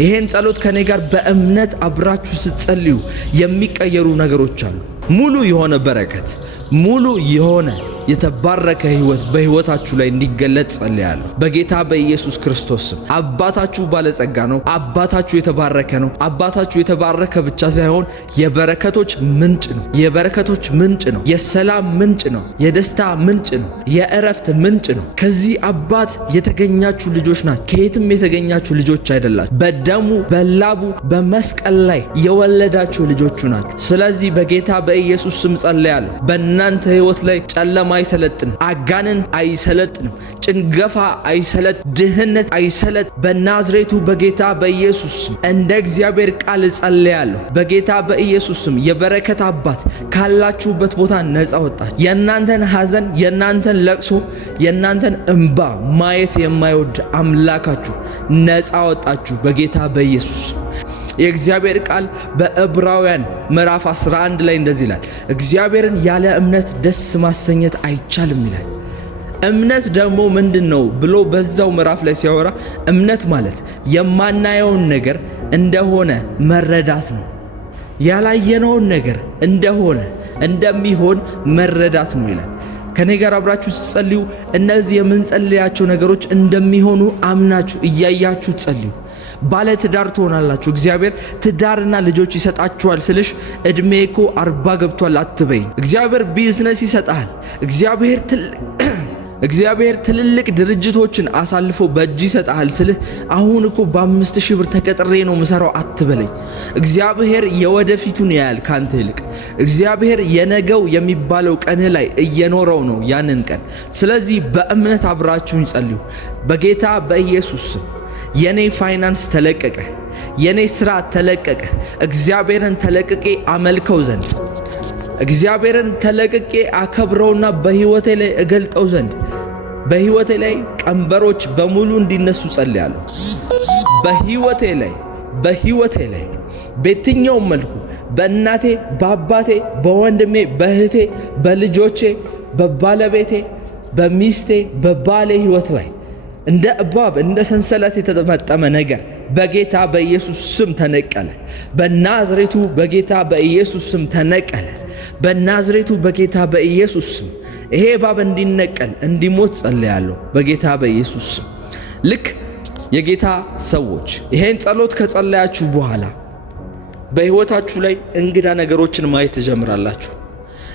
ይሄን ጸሎት ከኔ ጋር በእምነት አብራችሁ ስትጸልዩ የሚቀየሩ ነገሮች አሉ። ሙሉ የሆነ በረከት፣ ሙሉ የሆነ የተባረከ ህይወት በህይወታችሁ ላይ እንዲገለጥ ጸልያለሁ በጌታ በኢየሱስ ክርስቶስ ስም። አባታችሁ ባለጸጋ ነው። አባታችሁ የተባረከ ነው። አባታችሁ የተባረከ ብቻ ሳይሆን የበረከቶች ምንጭ ነው። የበረከቶች ምንጭ ነው። የሰላም ምንጭ ነው። የደስታ ምንጭ ነው። የእረፍት ምንጭ ነው። ከዚህ አባት የተገኛችሁ ልጆች ናችሁ። ከየትም የተገኛችሁ ልጆች አይደላችሁ። በደሙ በላቡ በመስቀል ላይ የወለዳችሁ ልጆቹ ናችሁ። ስለዚህ በጌታ በኢየሱስ ስም ጸልያለሁ። በእናንተ ህይወት ላይ ጨለማ አይሰለጥንም። አጋንንት አይሰለጥንም። ጭንገፋ አይሰለጥ፣ ድህነት አይሰለጥ። በናዝሬቱ በጌታ በኢየሱስ ስም እንደ እግዚአብሔር ቃል ጸልያለሁ በጌታ በኢየሱስ ስም። የበረከት አባት ካላችሁበት ቦታ ነፃ ወጣችሁ። የእናንተን ሐዘን፣ የእናንተን ለቅሶ፣ የእናንተን እንባ ማየት የማይወድ አምላካችሁ ነፃ ወጣችሁ በጌታ በኢየሱስ ስም። የእግዚአብሔር ቃል በዕብራውያን ምዕራፍ 11 ላይ እንደዚህ ይላል፣ እግዚአብሔርን ያለ እምነት ደስ ማሰኘት አይቻልም ይላል። እምነት ደግሞ ምንድነው ብሎ በዛው ምዕራፍ ላይ ሲያወራ እምነት ማለት የማናየውን ነገር እንደሆነ መረዳት ነው። ያላየነውን ነገር እንደሆነ እንደሚሆን መረዳት ነው ይላል። ከኔ ጋር አብራችሁ ስትጸልዩ እነዚህ የምንጸልያቸው ነገሮች እንደሚሆኑ አምናችሁ እያያችሁ ጸልዩ። ባለ ትዳር ትሆናላችሁ። እግዚአብሔር ትዳርና ልጆች ይሰጣችኋል ስልሽ እድሜ እኮ 40 ገብቷል አትበይ። እግዚአብሔር ቢዝነስ ይሰጣል። እግዚአብሔር ትልልቅ ድርጅቶችን አሳልፎ በእጅ ይሰጣል ስልህ አሁን እኮ በ5000 ብር ተቀጥሬ ነው ምሰራው አትበለኝ። እግዚአብሔር የወደፊቱን ያያል ካንተ ይልቅ። እግዚአብሔር የነገው የሚባለው ቀን ላይ እየኖረው ነው ያንን ቀን። ስለዚህ በእምነት አብራችሁን ጸልዩ በጌታ በኢየሱስ ስም። የኔ ፋይናንስ ተለቀቀ፣ የኔ ስራ ተለቀቀ። እግዚአብሔርን ተለቅቄ አመልከው ዘንድ፣ እግዚአብሔርን ተለቅቄ አከብረውና በህይወቴ ላይ እገልጠው ዘንድ፣ በህይወቴ ላይ ቀንበሮች በሙሉ እንዲነሱ ጸልያለሁ። በህይወቴ ላይ በየትኛውም መልኩ በእናቴ በአባቴ በወንድሜ በእህቴ በልጆቼ በባለቤቴ በሚስቴ በባሌ ህይወት ላይ እንደ እባብ እንደ ሰንሰለት የተጠመጠመ ነገር በጌታ በኢየሱስ ስም ተነቀለ። በናዝሬቱ በጌታ በኢየሱስ ስም ተነቀለ። በናዝሬቱ በጌታ በኢየሱስ ስም ይሄ እባብ እንዲነቀል እንዲሞት ጸልያለሁ በጌታ በኢየሱስ ስም። ልክ የጌታ ሰዎች ይሄን ጸሎት ከጸለያችሁ በኋላ በህይወታችሁ ላይ እንግዳ ነገሮችን ማየት ትጀምራላችሁ።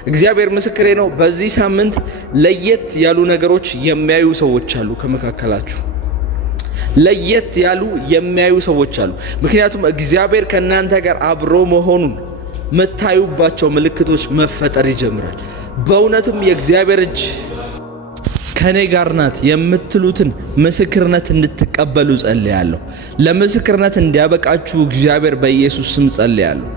እግዚአብሔር ምስክሬ ነው። በዚህ ሳምንት ለየት ያሉ ነገሮች የሚያዩ ሰዎች አሉ ከመካከላችሁ። ለየት ያሉ የሚያዩ ሰዎች አሉ። ምክንያቱም እግዚአብሔር ከእናንተ ጋር አብሮ መሆኑን መታዩባቸው ምልክቶች መፈጠር ይጀምራል። በእውነትም የእግዚአብሔር እጅ ከኔ ጋር ናት የምትሉትን ምስክርነት እንድትቀበሉ ጸልያለሁ። ለምስክርነት እንዲያበቃችሁ እግዚአብሔር በኢየሱስ ስም ጸልያለሁ።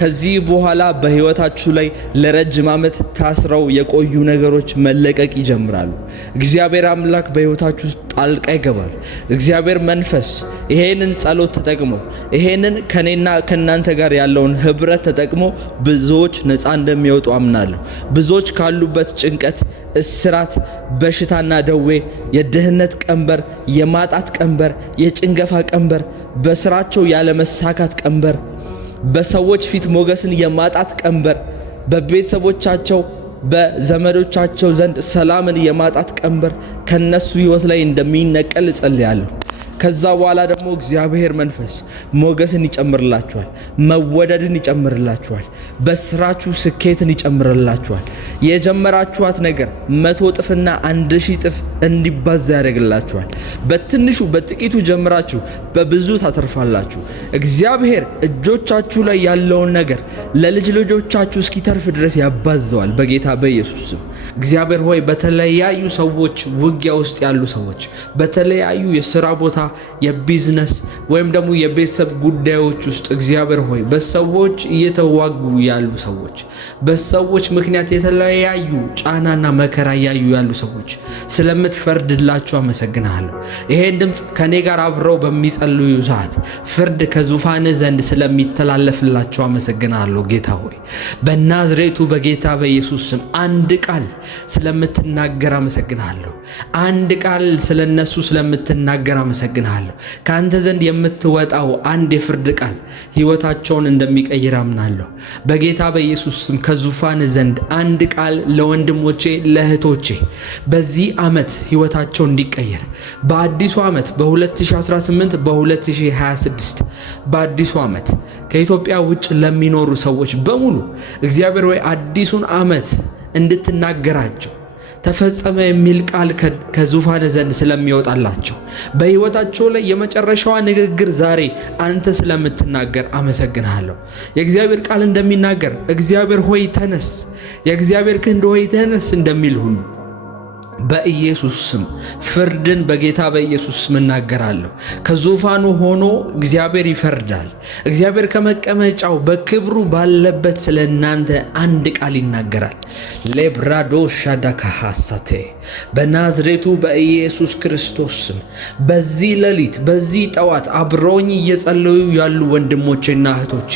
ከዚህ በኋላ በህይወታችሁ ላይ ለረጅም ዓመት ታስረው የቆዩ ነገሮች መለቀቅ ይጀምራሉ። እግዚአብሔር አምላክ በህይወታችሁ ውስጥ ጣልቃ ይገባል። እግዚአብሔር መንፈስ ይሄንን ጸሎት ተጠቅሞ ይሄንን ከኔና ከናንተ ጋር ያለውን ህብረት ተጠቅሞ ብዙዎች ነፃ እንደሚወጡ አምናለሁ። ብዙዎች ካሉበት ጭንቀት፣ እስራት፣ በሽታና ደዌ፣ የድህነት ቀንበር፣ የማጣት ቀንበር፣ የጭንገፋ ቀንበር፣ በስራቸው ያለመሳካት ቀንበር፣ በሰዎች ፊት ሞገስን የማጣት ቀንበር፣ በቤተሰቦቻቸው በዘመዶቻቸው ዘንድ ሰላምን የማጣት ቀንበር ከነሱ ህይወት ላይ እንደሚነቀል ጸልያለሁ። ከዛ በኋላ ደግሞ እግዚአብሔር መንፈስ ሞገስን ይጨምርላችኋል፣ መወደድን ይጨምርላችኋል፣ በስራችሁ ስኬትን ይጨምርላችኋል። የጀመራችኋት ነገር 100 እጥፍና 1000 እጥፍ እንዲባዛ ያደርግላችኋል። በትንሹ በጥቂቱ ጀምራችሁ በብዙ ታተርፋላችሁ። እግዚአብሔር እጆቻችሁ ላይ ያለውን ነገር ለልጅ ልጆቻችሁ እስኪተርፍ ድረስ ያባዘዋል በጌታ በኢየሱስ ስም። እግዚአብሔር ሆይ በተለያዩ ሰዎች ውጊያ ውስጥ ያሉ ሰዎች፣ በተለያዩ የሥራ ቦታ የቢዝነስ ወይም ደግሞ የቤተሰብ ጉዳዮች ውስጥ እግዚአብሔር ሆይ በሰዎች እየተዋጉ ያሉ ሰዎች፣ በሰዎች ምክንያት የተለያዩ ጫናና መከራ ያዩ ያሉ ሰዎች ስለምትፈርድላቸው አመሰግናለሁ። ይሄን ድምጽ ከኔ ጋር አብረው በሚጸልዩ ሰዓት ፍርድ ከዙፋን ዘንድ ስለሚተላለፍላቸው አመሰግናለሁ። ጌታ ሆይ በናዝሬቱ በጌታ በኢየሱስ ስም አንድ ቃል ስለምትናገር አመሰግናለሁ። አንድ ቃል ስለነሱ ስለምትናገር አመሰግናለሁ። አመሰግንሃለሁ። ከአንተ ዘንድ የምትወጣው አንድ የፍርድ ቃል ሕይወታቸውን እንደሚቀይር አምናለሁ። በጌታ በኢየሱስ ስም ከዙፋን ዘንድ አንድ ቃል ለወንድሞቼ ለእህቶቼ በዚህ ዓመት ሕይወታቸው እንዲቀየር በአዲሱ ዓመት በ2018 በ2026 በአዲሱ ዓመት ከኢትዮጵያ ውጭ ለሚኖሩ ሰዎች በሙሉ እግዚአብሔር ወይ አዲሱን ዓመት እንድትናገራቸው ተፈጸመ የሚል ቃል ከዙፋን ዘንድ ስለሚወጣላቸው በሕይወታቸው ላይ የመጨረሻዋ ንግግር ዛሬ አንተ ስለምትናገር አመሰግንሃለሁ። የእግዚአብሔር ቃል እንደሚናገር እግዚአብሔር ሆይ ተነስ፣ የእግዚአብሔር ክንድ ሆይ ተነስ እንደሚል ሁሉ በኢየሱስ ስም ፍርድን በጌታ በኢየሱስ ስም እናገራለሁ። ከዙፋኑ ሆኖ እግዚአብሔር ይፈርዳል። እግዚአብሔር ከመቀመጫው በክብሩ ባለበት ስለ እናንተ አንድ ቃል ይናገራል። ሌብራዶ ሻዳካሃሳቴ በናዝሬቱ በኢየሱስ ክርስቶስ ስም በዚህ ሌሊት በዚህ ጠዋት አብረውኝ እየጸለዩ ያሉ ወንድሞቼና እህቶቼ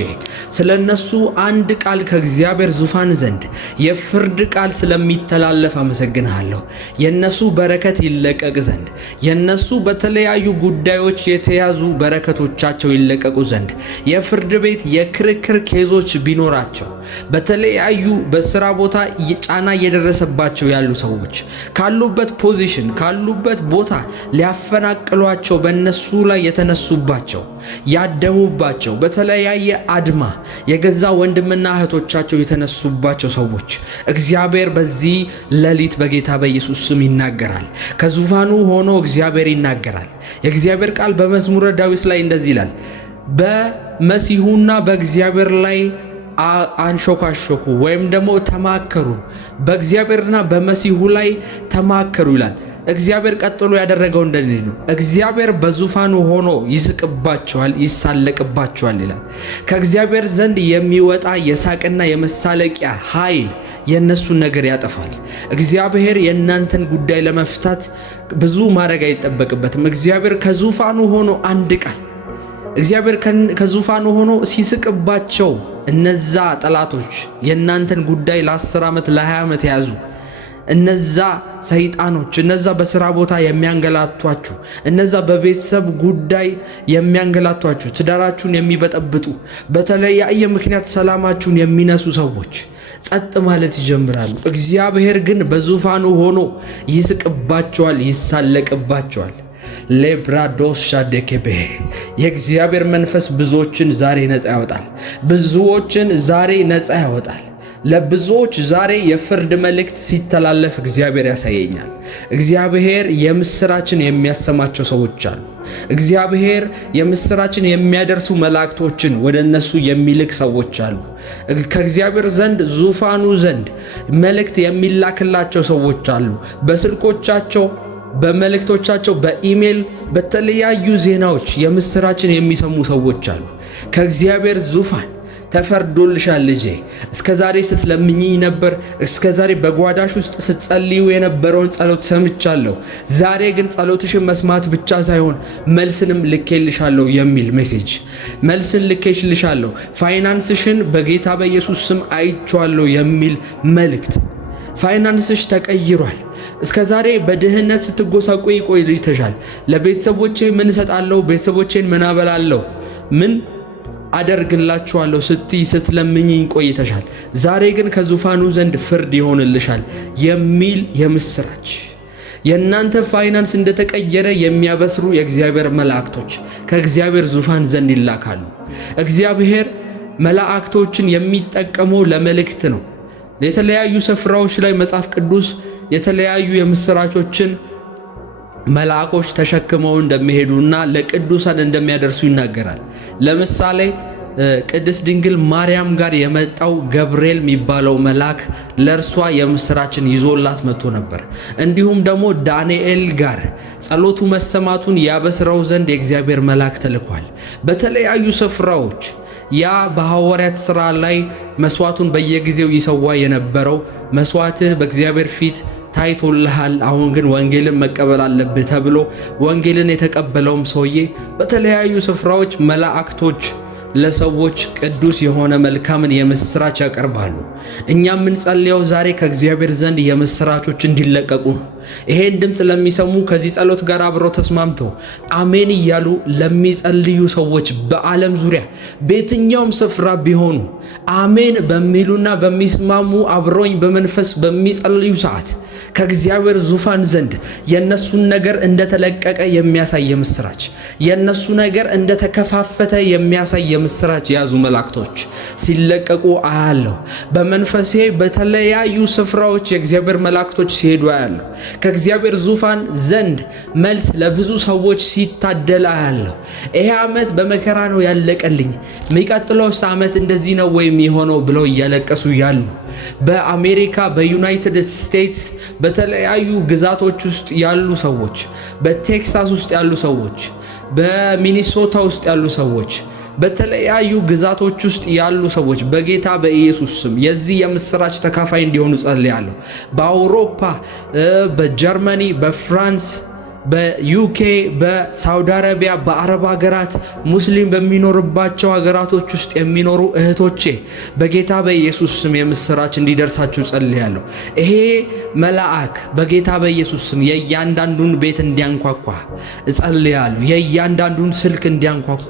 ስለ እነሱ አንድ ቃል ከእግዚአብሔር ዙፋን ዘንድ የፍርድ ቃል ስለሚተላለፍ አመሰግንሃለሁ። የነሱ በረከት ይለቀቅ ዘንድ የነሱ በተለያዩ ጉዳዮች የተያዙ በረከቶቻቸው ይለቀቁ ዘንድ የፍርድ ቤት የክርክር ኬዞች ቢኖራቸው በተለያዩ በስራ ቦታ ጫና እየደረሰባቸው ያሉ ሰዎች ካሉበት ፖዚሽን ካሉበት ቦታ ሊያፈናቅሏቸው በነሱ ላይ የተነሱባቸው ያደሙባቸው በተለያየ አድማ የገዛ ወንድምና እህቶቻቸው የተነሱባቸው ሰዎች እግዚአብሔር በዚህ ሌሊት በጌታ በኢየሱስ ስም ይናገራል። ከዙፋኑ ሆኖ እግዚአብሔር ይናገራል። የእግዚአብሔር ቃል በመዝሙረ ዳዊት ላይ እንደዚህ ይላል፣ በመሲሁና በእግዚአብሔር ላይ አንሾካሾኩ ወይም ደግሞ ተማከሩ፣ በእግዚአብሔርና በመሲሁ ላይ ተማከሩ ይላል። እግዚአብሔር ቀጥሎ ያደረገው እንደዚህ ነው። እግዚአብሔር በዙፋኑ ሆኖ ይስቅባቸዋል፣ ይሳለቅባቸዋል ይላል። ከእግዚአብሔር ዘንድ የሚወጣ የሳቅና የመሳለቂያ ኃይል የእነሱን ነገር ያጠፋል። እግዚአብሔር የእናንተን ጉዳይ ለመፍታት ብዙ ማድረግ አይጠበቅበትም። እግዚአብሔር ከዙፋኑ ሆኖ አንድ ቃል እግዚአብሔር ከዙፋኑ ሆኖ ሲስቅባቸው እነዛ ጠላቶች የእናንተን ጉዳይ ለ10 ዓመት ለ20 ዓመት የያዙ እነዛ ሰይጣኖች እነዛ በስራ ቦታ የሚያንገላቷችሁ እነዛ በቤተሰብ ጉዳይ የሚያንገላቷችሁ ትዳራችሁን የሚበጠብጡ በተለያየ ምክንያት ሰላማችሁን የሚነሱ ሰዎች ጸጥ ማለት ይጀምራሉ። እግዚአብሔር ግን በዙፋኑ ሆኖ ይስቅባቸዋል፣ ይሳለቅባቸዋል። ሌብራዶስ ሻዴኬቤ የእግዚአብሔር መንፈስ ብዙዎችን ዛሬ ነፃ ያወጣል። ብዙዎችን ዛሬ ነፃ ያወጣል። ለብዙዎች ዛሬ የፍርድ መልእክት ሲተላለፍ እግዚአብሔር ያሳየኛል። እግዚአብሔር የምስራችን የሚያሰማቸው ሰዎች አሉ። እግዚአብሔር የምስራችን የሚያደርሱ መላእክቶችን ወደ እነሱ የሚልክ ሰዎች አሉ። ከእግዚአብሔር ዘንድ ዙፋኑ ዘንድ መልእክት የሚላክላቸው ሰዎች አሉ። በስልኮቻቸው በመልእክቶቻቸው በኢሜል በተለያዩ ዜናዎች የምስራችን የሚሰሙ ሰዎች አሉ። ከእግዚአብሔር ዙፋን ተፈርዶልሻል ልጄ፣ እስከዛሬ ስትለምኚኝ ነበር፣ እስከዛሬ በጓዳሽ ውስጥ ስትጸልዩ የነበረውን ጸሎት ሰምቻለሁ። ዛሬ ግን ጸሎትሽን መስማት ብቻ ሳይሆን መልስንም ልኬልሻለሁ የሚል ሜሴጅ፣ መልስን ልኬልሻለሁ፣ ፋይናንስሽን በጌታ በኢየሱስ ስም አይቼዋለሁ የሚል መልእክት። ፋይናንስሽ ተቀይሯል። እስከዛሬ በድህነት ስትጎሳቆይ ቆይተሻል። ለቤተሰቦቼ ምን እሰጣለሁ፣ ቤተሰቦቼን ምን አበላለሁ፣ ምን አደርግላችኋለሁ ስትለምኝኝ ቆይተሻል። ዛሬ ግን ከዙፋኑ ዘንድ ፍርድ ይሆንልሻል የሚል የምስራች። የእናንተ ፋይናንስ እንደተቀየረ የሚያበስሩ የእግዚአብሔር መላእክቶች ከእግዚአብሔር ዙፋን ዘንድ ይላካሉ። እግዚአብሔር መላእክቶችን የሚጠቀመው ለመልእክት ነው። የተለያዩ ስፍራዎች ላይ መጽሐፍ ቅዱስ የተለያዩ የምስራቾችን መልአኮች ተሸክመው እንደሚሄዱና ለቅዱሳን እንደሚያደርሱ ይናገራል። ለምሳሌ ቅድስት ድንግል ማርያም ጋር የመጣው ገብርኤል የሚባለው መልአክ ለእርሷ የምስራችን ይዞላት መጥቶ ነበር። እንዲሁም ደግሞ ዳንኤል ጋር ጸሎቱ መሰማቱን ያበስረው ዘንድ የእግዚአብሔር መልአክ ተልኳል። በተለያዩ ስፍራዎች ያ በሐዋርያት ሥራ ላይ መስዋዕቱን በየጊዜው ይሰዋ የነበረው መስዋዕትህ በእግዚአብሔር ፊት ታይቶልሃል፣ አሁን ግን ወንጌልን መቀበል አለብህ ተብሎ ወንጌልን የተቀበለውም ሰውዬ በተለያዩ ስፍራዎች መላእክቶች ለሰዎች ቅዱስ የሆነ መልካምን የምስራች ያቀርባሉ። እኛ የምንጸልየው ዛሬ ከእግዚአብሔር ዘንድ የምስራቾች እንዲለቀቁ ነው። ይሄን ድምፅ ለሚሰሙ ከዚህ ጸሎት ጋር አብረው ተስማምተው አሜን እያሉ ለሚጸልዩ ሰዎች በዓለም ዙሪያ በየትኛውም ስፍራ ቢሆኑ አሜን በሚሉና በሚስማሙ አብረውኝ በመንፈስ በሚጸልዩ ሰዓት ከእግዚአብሔር ዙፋን ዘንድ የነሱን ነገር እንደተለቀቀ የሚያሳይ የምስራች፣ የነሱ ነገር እንደተከፋፈተ የሚያሳይ የምስራች የያዙ መላእክቶች ሲለቀቁ አያለሁ። በመንፈሴ በተለያዩ ስፍራዎች የእግዚአብሔር መላእክቶች ሲሄዱ አያለሁ። ከእግዚአብሔር ዙፋን ዘንድ መልስ ለብዙ ሰዎች ሲታደል አያለሁ። ይሄ ዓመት በመከራ ነው ያለቀልኝ፣ የሚቀጥለውስ ዓመት እንደዚህ ነው ወይም የሆነው ብለው እያለቀሱ ያሉ በአሜሪካ፣ በዩናይትድ ስቴትስ በተለያዩ ግዛቶች ውስጥ ያሉ ሰዎች፣ በቴክሳስ ውስጥ ያሉ ሰዎች፣ በሚኒሶታ ውስጥ ያሉ ሰዎች፣ በተለያዩ ግዛቶች ውስጥ ያሉ ሰዎች በጌታ በኢየሱስ ስም የዚህ የምስራች ተካፋይ እንዲሆኑ ጸልያለሁ። በአውሮፓ፣ በጀርመኒ፣ በፍራንስ፣ በዩኬ፣ በሳውዲ አረቢያ፣ በአረብ ሀገራት ሙስሊም በሚኖርባቸው ሀገራቶች ውስጥ የሚኖሩ እህቶቼ በጌታ በኢየሱስ ስም የምስራች እንዲደርሳችሁ ጸልያለሁ። ይሄ መልአክ በጌታ በኢየሱስ ስም የእያንዳንዱን ቤት እንዲያንኳኳ እጸልያለሁ። የእያንዳንዱን ስልክ እንዲያንኳኳ፣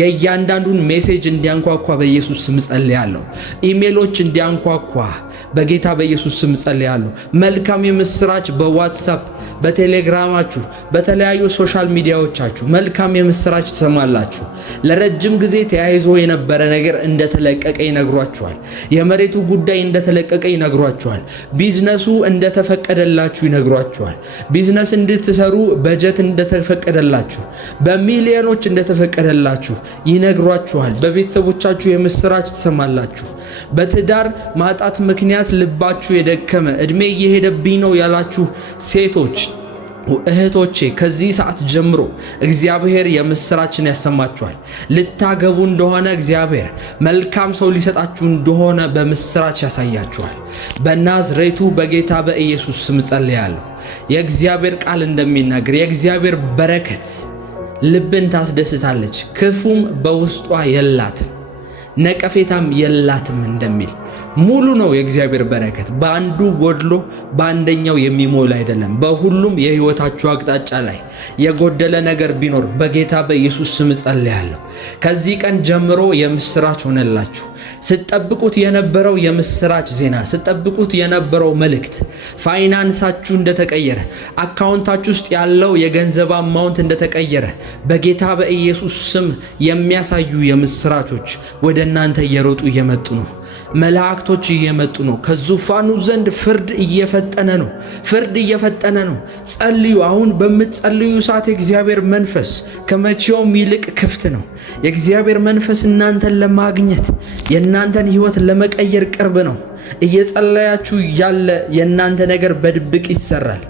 የእያንዳንዱን ሜሴጅ እንዲያንኳኳ በኢየሱስ ስም ጸልያለሁ። ኢሜሎች እንዲያንኳኳ በጌታ በኢየሱስ ስም ጸልያለሁ። መልካም የምስራች በዋትሳፕ፣ በቴሌግራማችሁ፣ በተለያዩ ሶሻል ሚዲያዎቻችሁ መልካም የምስራች ትሰማላችሁ። ለረጅም ጊዜ ተያይዞ የነበረ ነገር እንደተለቀቀ ይነግሯችኋል። የመሬቱ ጉዳይ እንደተለቀቀ ይነግሯችኋል። ቢዝነሱ እንደተፈቀደላችሁ ይነግሯችኋል። ቢዝነስ እንድትሰሩ በጀት እንደተፈቀደላችሁ፣ በሚሊዮኖች እንደተፈቀደላችሁ ይነግሯችኋል። በቤተሰቦቻችሁ የምስራች ትሰማላችሁ። በትዳር ማጣት ምክንያት ልባችሁ የደከመ እድሜ እየሄደብኝ ነው ያላችሁ ሴቶች እህቶቼ ከዚህ ሰዓት ጀምሮ እግዚአብሔር የምስራችን ያሰማችኋል። ልታገቡ እንደሆነ እግዚአብሔር መልካም ሰው ሊሰጣችሁ እንደሆነ በምስራች ያሳያችኋል። በናዝሬቱ በጌታ በኢየሱስ ስም ጸልያለሁ። የእግዚአብሔር ቃል እንደሚናገር የእግዚአብሔር በረከት ልብን ታስደስታለች፣ ክፉም በውስጧ የላትም፣ ነቀፌታም የላትም እንደሚል ሙሉ ነው የእግዚአብሔር በረከት። በአንዱ ጎድሎ በአንደኛው የሚሞላ አይደለም። በሁሉም የህይወታችሁ አቅጣጫ ላይ የጎደለ ነገር ቢኖር በጌታ በኢየሱስ ስም ጸልያለሁ። ከዚህ ቀን ጀምሮ የምስራች ሆነላችሁ። ስትጠብቁት የነበረው የምስራች ዜና፣ ስትጠብቁት የነበረው መልእክት፣ ፋይናንሳችሁ እንደተቀየረ፣ አካውንታችሁ ውስጥ ያለው የገንዘብ አማውንት እንደተቀየረ በጌታ በኢየሱስ ስም የሚያሳዩ የምስራቾች ወደ እናንተ እየሮጡ እየመጡ ነው። መላእክቶች እየመጡ ነው። ከዙፋኑ ዘንድ ፍርድ እየፈጠነ ነው። ፍርድ እየፈጠነ ነው። ጸልዩ። አሁን በምትጸልዩ ሰዓት የእግዚአብሔር መንፈስ ከመቼውም ይልቅ ክፍት ነው። የእግዚአብሔር መንፈስ እናንተን ለማግኘት የእናንተን ህይወት ለመቀየር ቅርብ ነው። እየጸለያችሁ ያለ የእናንተ ነገር በድብቅ ይሰራል።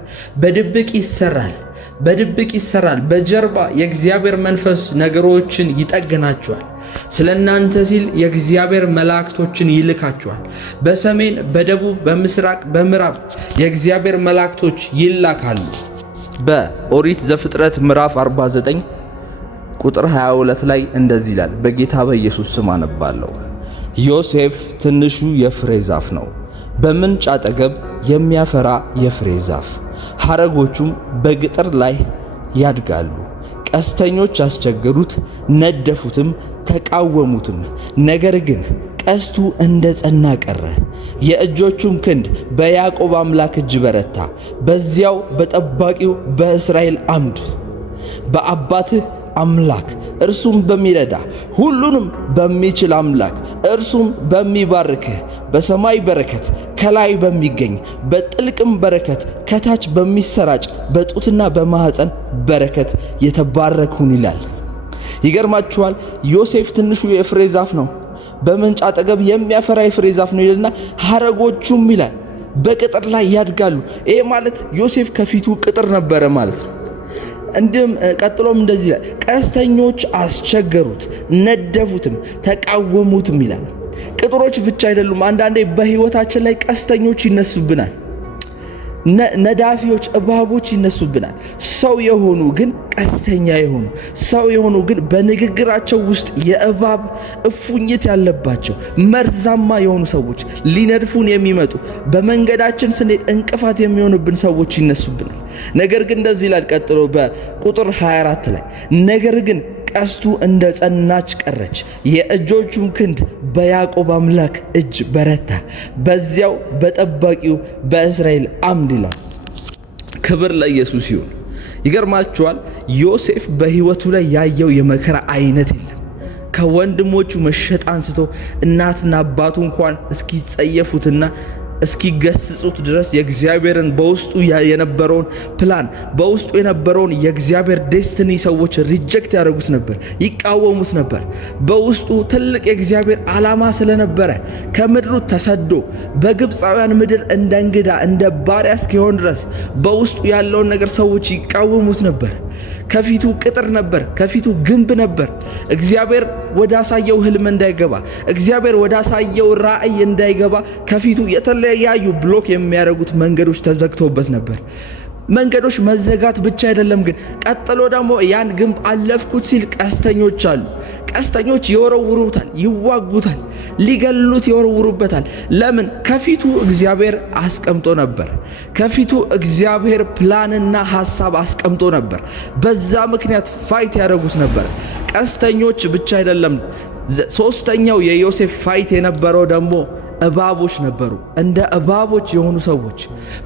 በድብቅ ይሰራል። በድብቅ ይሰራል። በጀርባ የእግዚአብሔር መንፈስ ነገሮችን ይጠግናቸዋል። ስለ እናንተ ሲል የእግዚአብሔር መላእክቶችን ይልካቸዋል። በሰሜን፣ በደቡብ፣ በምስራቅ፣ በምዕራብ የእግዚአብሔር መላእክቶች ይላካሉ። በኦሪት ዘፍጥረት ምዕራፍ 49 ቁጥር 22 ላይ እንደዚህ ይላል። በጌታ በኢየሱስ ስም አነባለሁ። ዮሴፍ ትንሹ የፍሬ ዛፍ ነው፣ በምንጭ አጠገብ የሚያፈራ የፍሬ ዛፍ፣ ሐረጎቹም በግጥር ላይ ያድጋሉ። ቀስተኞች አስቸገሩት፣ ነደፉትም፣ ተቃወሙትም። ነገር ግን ቀስቱ እንደ ጸና ቀረ። የእጆቹም ክንድ በያዕቆብ አምላክ እጅ በረታ። በዚያው በጠባቂው በእስራኤል አምድ በአባትህ አምላክ እርሱም በሚረዳ ሁሉንም በሚችል አምላክ እርሱም በሚባርክህ በሰማይ በረከት ከላይ በሚገኝ በጥልቅም በረከት ከታች በሚሰራጭ በጡትና በማኅፀን በረከት የተባረክሁን ይላል። ይገርማችኋል። ዮሴፍ ትንሹ የፍሬ ዛፍ ነው፣ በምንጭ አጠገብ የሚያፈራ የፍሬ ዛፍ ነው ይልና ሐረጎቹም ይላል በቅጥር ላይ ያድጋሉ። ይሄ ማለት ዮሴፍ ከፊቱ ቅጥር ነበረ ማለት ነው። እንዲሁም ቀጥሎም እንደዚህ ይላል፣ ቀስተኞች አስቸገሩት፣ ነደፉትም፣ ተቃወሙትም ይላል። ቅጥሮች ብቻ አይደሉም። አንዳንዴ በህይወታችን ላይ ቀስተኞች ይነሱብናል። ነዳፊዎች እባቦች ይነሱብናል። ሰው የሆኑ ግን ቀስተኛ የሆኑ ሰው የሆኑ ግን በንግግራቸው ውስጥ የእባብ እፉኝት ያለባቸው መርዛማ የሆኑ ሰዎች ሊነድፉን የሚመጡ በመንገዳችን ስንሄድ እንቅፋት የሚሆኑብን ሰዎች ይነሱብናል። ነገር ግን እንደዚህ ይላል ቀጥሎ በቁጥር 24 ላይ ነገር ግን ቀስቱ እንደ ጸናች ቀረች፣ የእጆቹም ክንድ በያዕቆብ አምላክ እጅ በረታ፣ በዚያው በጠባቂው በእስራኤል አምድ ይላል። ክብር ለኢየሱስ ይሁን። ይገርማችኋል፣ ዮሴፍ በሕይወቱ ላይ ያየው የመከራ አይነት የለም። ከወንድሞቹ መሸጥ አንስቶ እናትና አባቱ እንኳን እስኪጸየፉትና እስኪገስጹት ድረስ የእግዚአብሔርን በውስጡ የነበረውን ፕላን በውስጡ የነበረውን የእግዚአብሔር ዴስቲኒ ሰዎች ሪጀክት ያደርጉት ነበር፣ ይቃወሙት ነበር። በውስጡ ትልቅ የእግዚአብሔር ዓላማ ስለነበረ ከምድሩ ተሰዶ በግብፃውያን ምድር እንደ እንግዳ እንደ ባሪያ እስኪሆን ድረስ በውስጡ ያለውን ነገር ሰዎች ይቃወሙት ነበር። ከፊቱ ቅጥር ነበር፣ ከፊቱ ግንብ ነበር። እግዚአብሔር ወዳሳየው ህልም እንዳይገባ፣ እግዚአብሔር ወዳሳየው ራእይ እንዳይገባ ከፊቱ የተለያዩ ብሎክ የሚያደርጉት መንገዶች ተዘግተውበት ነበር። መንገዶች መዘጋት ብቻ አይደለም ግን ቀጥሎ ደግሞ ያን ግንብ አለፍኩት ሲል ቀስተኞች አሉ። ቀስተኞች ይወረውሩታል፣ ይዋጉታል፣ ሊገሉት ይወረውሩበታል። ለምን? ከፊቱ እግዚአብሔር አስቀምጦ ነበር። ከፊቱ እግዚአብሔር ፕላንና ሐሳብ አስቀምጦ ነበር። በዛ ምክንያት ፋይት ያደርጉት ነበር። ቀስተኞች ብቻ አይደለም። ሶስተኛው የዮሴፍ ፋይት የነበረው ደግሞ እባቦች ነበሩ። እንደ እባቦች የሆኑ ሰዎች፣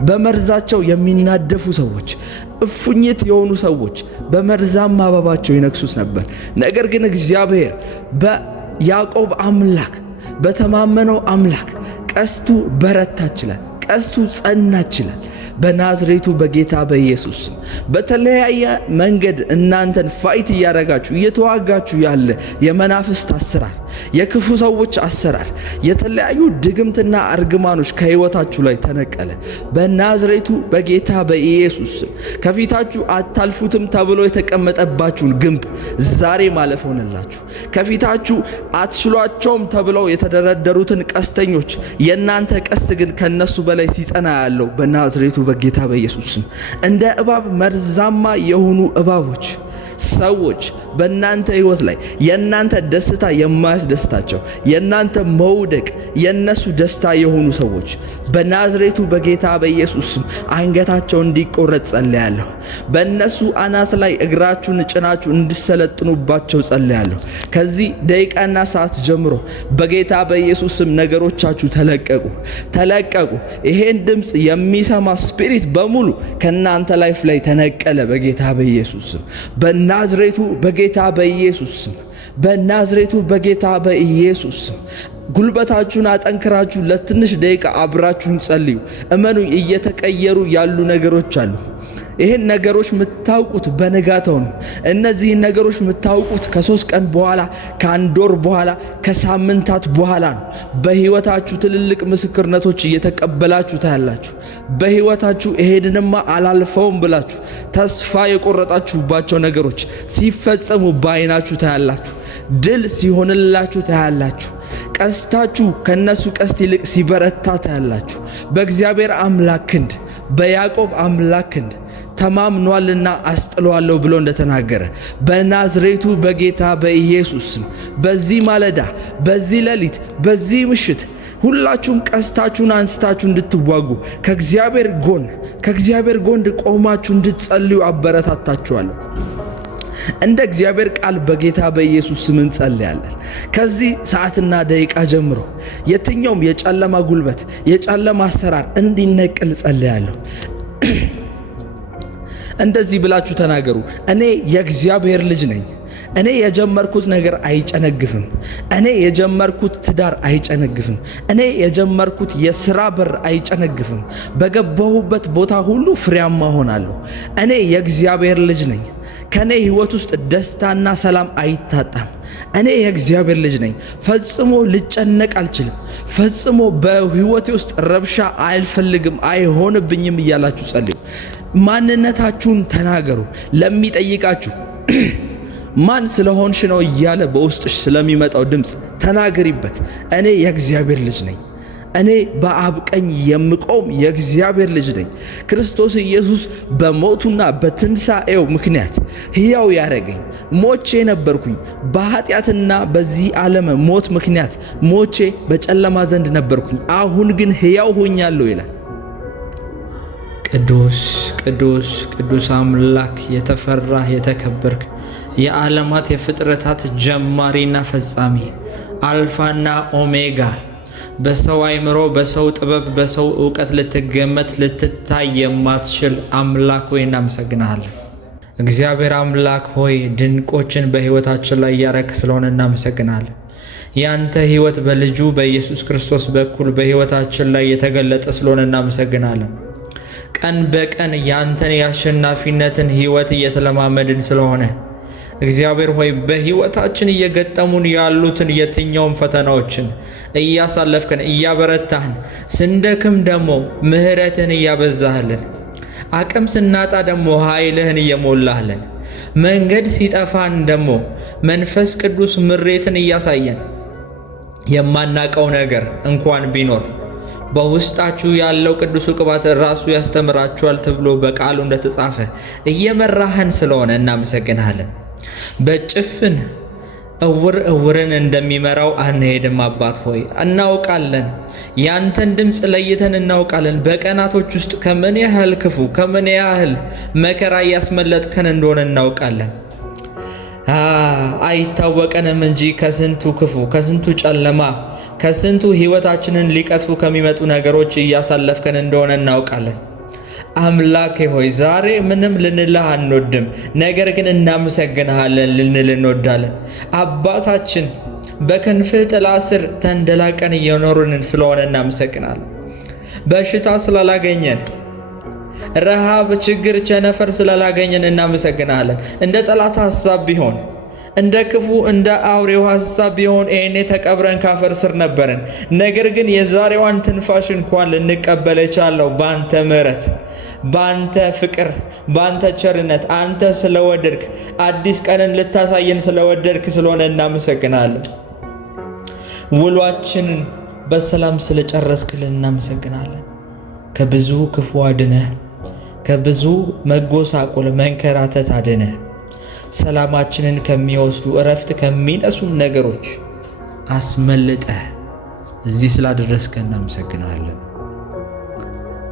በመርዛቸው የሚናደፉ ሰዎች፣ እፉኝት የሆኑ ሰዎች በመርዛማ እባባቸው ይነክሱት ነበር። ነገር ግን እግዚአብሔር በያዕቆብ አምላክ በተማመነው አምላክ ቀስቱ በረታች ይላል፣ ቀስቱ ጸናች ይላል። በናዝሬቱ በጌታ በኢየሱስ ስም በተለያየ መንገድ እናንተን ፋይት እያደረጋችሁ እየተዋጋችሁ ያለ የመናፍስት አሰራር፣ የክፉ ሰዎች አሰራር፣ የተለያዩ ድግምትና እርግማኖች ከሕይወታችሁ ላይ ተነቀለ። በናዝሬቱ በጌታ በኢየሱስ ስም ከፊታችሁ አታልፉትም ተብሎ የተቀመጠባችሁን ግንብ ዛሬ ማለፍ ሆነላችሁ። ከፊታችሁ አትችሏቸውም ተብለው የተደረደሩትን ቀስተኞች የእናንተ ቀስት ግን ከነሱ በላይ ሲጸና ያለው በናዝሬቱ በጌታ በኢየሱስ ስም እንደ እባብ መርዛማ የሆኑ እባቦች ሰዎች በእናንተ ሕይወት ላይ የእናንተ ደስታ የማያስደስታቸው የእናንተ መውደቅ የነሱ ደስታ የሆኑ ሰዎች በናዝሬቱ በጌታ በኢየሱስ ስም አንገታቸው እንዲቆረጥ ጸልያለሁ። በእነሱ አናት ላይ እግራችሁን ጭናችሁ እንዲሰለጥኑባቸው ጸልያለሁ። ከዚህ ደቂቃና ሰዓት ጀምሮ በጌታ በኢየሱስ ስም ነገሮቻችሁ ተለቀቁ፣ ተለቀቁ። ይሄን ድምፅ የሚሰማ ስፒሪት በሙሉ ከእናንተ ላይፍ ላይ ተነቀለ በጌታ በኢየሱስ ስም። በናዝሬቱ በጌታ በኢየሱስ ስም፣ በናዝሬቱ በጌታ በኢየሱስ ስም ጉልበታችሁን አጠንክራችሁ ለትንሽ ደቂቃ አብራችሁን ጸልዩ። እመኑኝ እየተቀየሩ ያሉ ነገሮች አሉ። ይሄን ነገሮች የምታውቁት በነጋታው ነው። እነዚህን ነገሮች የምታውቁት ከ3 ቀን በኋላ፣ ከ1 ወር በኋላ፣ ከሳምንታት በኋላ ነው። በህይወታችሁ ትልልቅ ምስክርነቶች እየተቀበላችሁ ታያላችሁ። በህይወታችሁ ይሄንንማ አላልፈውም ብላችሁ ተስፋ የቆረጣችሁባቸው ነገሮች ሲፈጸሙ በዓይናችሁ ታያላችሁ። ድል ሲሆንላችሁ ታያላችሁ። ቀስታችሁ ከነሱ ቀስት ይልቅ ሲበረታ ታያላችሁ። በእግዚአብሔር አምላክ ክንድ በያዕቆብ አምላክ ክንድ ተማምኗልና አስጥለዋለሁ ብሎ እንደተናገረ በናዝሬቱ በጌታ በኢየሱስ ስም በዚህ ማለዳ፣ በዚህ ሌሊት፣ በዚህ ምሽት ሁላችሁም ቀስታችሁን አንስታችሁ እንድትዋጉ ከእግዚአብሔር ጎን ቆማችሁ እንድትጸልዩ አበረታታችኋለሁ። እንደ እግዚአብሔር ቃል በጌታ በኢየሱስ ስም እንጸልያለን። ከዚህ ሰዓትና ደቂቃ ጀምሮ የትኛውም የጨለማ ጉልበት፣ የጨለማ አሰራር እንዲነቀል ጸልያለሁ። እንደዚህ ብላችሁ ተናገሩ። እኔ የእግዚአብሔር ልጅ ነኝ። እኔ የጀመርኩት ነገር አይጨነግፍም። እኔ የጀመርኩት ትዳር አይጨነግፍም። እኔ የጀመርኩት የሥራ በር አይጨነግፍም። በገባሁበት ቦታ ሁሉ ፍሬያማ ሆናለሁ። እኔ የእግዚአብሔር ልጅ ነኝ። ከኔ ሕይወት ውስጥ ደስታና ሰላም አይታጣም። እኔ የእግዚአብሔር ልጅ ነኝ። ፈጽሞ ልጨነቅ አልችልም። ፈጽሞ በሕይወቴ ውስጥ ረብሻ አልፈልግም፣ አይሆንብኝም እያላችሁ ጸልዩ። ማንነታችሁን ተናገሩ። ለሚጠይቃችሁ ማን ስለሆንሽ ነው እያለ በውስጥሽ ስለሚመጣው ድምፅ ተናገሪበት። እኔ የእግዚአብሔር ልጅ ነኝ። እኔ በአብ ቀኝ የምቆም የእግዚአብሔር ልጅ ነኝ። ክርስቶስ ኢየሱስ በሞቱና በትንሣኤው ምክንያት ሕያው ያደረገኝ፣ ሞቼ ነበርኩኝ በኃጢአትና በዚህ ዓለም ሞት ምክንያት ሞቼ በጨለማ ዘንድ ነበርኩኝ፣ አሁን ግን ሕያው ሆኛለሁ ይላል። ቅዱስ ቅዱስ ቅዱስ አምላክ የተፈራህ የተከበርክ የዓለማት የፍጥረታት ጀማሪና ፈጻሚ አልፋና ኦሜጋ በሰው አይምሮ በሰው ጥበብ በሰው ዕውቀት ልትገመት ልትታይ የማትችል አምላክ ሆይ እናመሰግናለን። እግዚአብሔር አምላክ ሆይ ድንቆችን በሕይወታችን ላይ እያረክ ስለሆነ እናመሰግናለን። ያንተ ሕይወት በልጁ በኢየሱስ ክርስቶስ በኩል በሕይወታችን ላይ የተገለጠ ስለሆነ እናመሰግናለን። ቀን በቀን ያንተን የአሸናፊነትን ሕይወት እየተለማመድን ስለሆነ እግዚአብሔር ሆይ በሕይወታችን እየገጠሙን ያሉትን የትኛውም ፈተናዎችን እያሳለፍከን እያበረታህን፣ ስንደክም ደግሞ ምሕረትህን እያበዛህልን፣ አቅም ስናጣ ደግሞ ኃይልህን እየሞላህልን፣ መንገድ ሲጠፋን ደግሞ መንፈስ ቅዱስ ምሬትን እያሳየን የማናቀው ነገር እንኳን ቢኖር በውስጣችሁ ያለው ቅዱሱ ቅባት ራሱ ያስተምራችኋል ተብሎ በቃሉ እንደተጻፈ እየመራህን ስለሆነ እናመሰግናለን። በጭፍን እውርን እንደሚመራው አንሄድም። አባት ሆይ እናውቃለን፣ ያንተን ድምፅ ለይተን እናውቃለን። በቀናቶች ውስጥ ከምን ያህል ክፉ ከምን ያህል መከራ እያስመለጥከን እንደሆነ እናውቃለን። አይታወቀንም እንጂ ከስንቱ ክፉ ከስንቱ ጨለማ ከስንቱ ሕይወታችንን ሊቀጥፉ ከሚመጡ ነገሮች እያሳለፍከን እንደሆነ እናውቃለን። አምላኬ ሆይ ዛሬ ምንም ልንልህ አንወድም፣ ነገር ግን እናመሰግንሃለን ልንል እንወዳለን። አባታችን በክንፍህ ጥላ ስር ተንደላቀን እየኖርን ስለሆነ እናመሰግናለን። በሽታ ስላላገኘን፣ ረሃብ፣ ችግር፣ ቸነፈር ስላላገኘን እናመሰግናለን። እንደ ጠላት ሐሳብ ቢሆን እንደ ክፉ እንደ አውሬው ሐሳብ ቢሆን ይሄኔ ተቀብረን ካፈር ስር ነበርን። ነገር ግን የዛሬዋን ትንፋሽ እንኳን ልንቀበል የቻለው በአንተ ምሕረት፣ በአንተ ፍቅር፣ በአንተ ቸርነት አንተ ስለወደድክ አዲስ ቀንን ልታሳየን ስለወደድክ ስለሆነ እናመሰግናለን። ውሏችንን በሰላም ስለጨረስክልን እናመሰግናለን። ከብዙ ክፉ አድነህ፣ ከብዙ መጎሳቆል መንከራተት አድነህ፣ ሰላማችንን ከሚወስዱ እረፍት ከሚነሱን ነገሮች አስመልጠህ እዚህ ስላደረስከን እናመሰግናለን።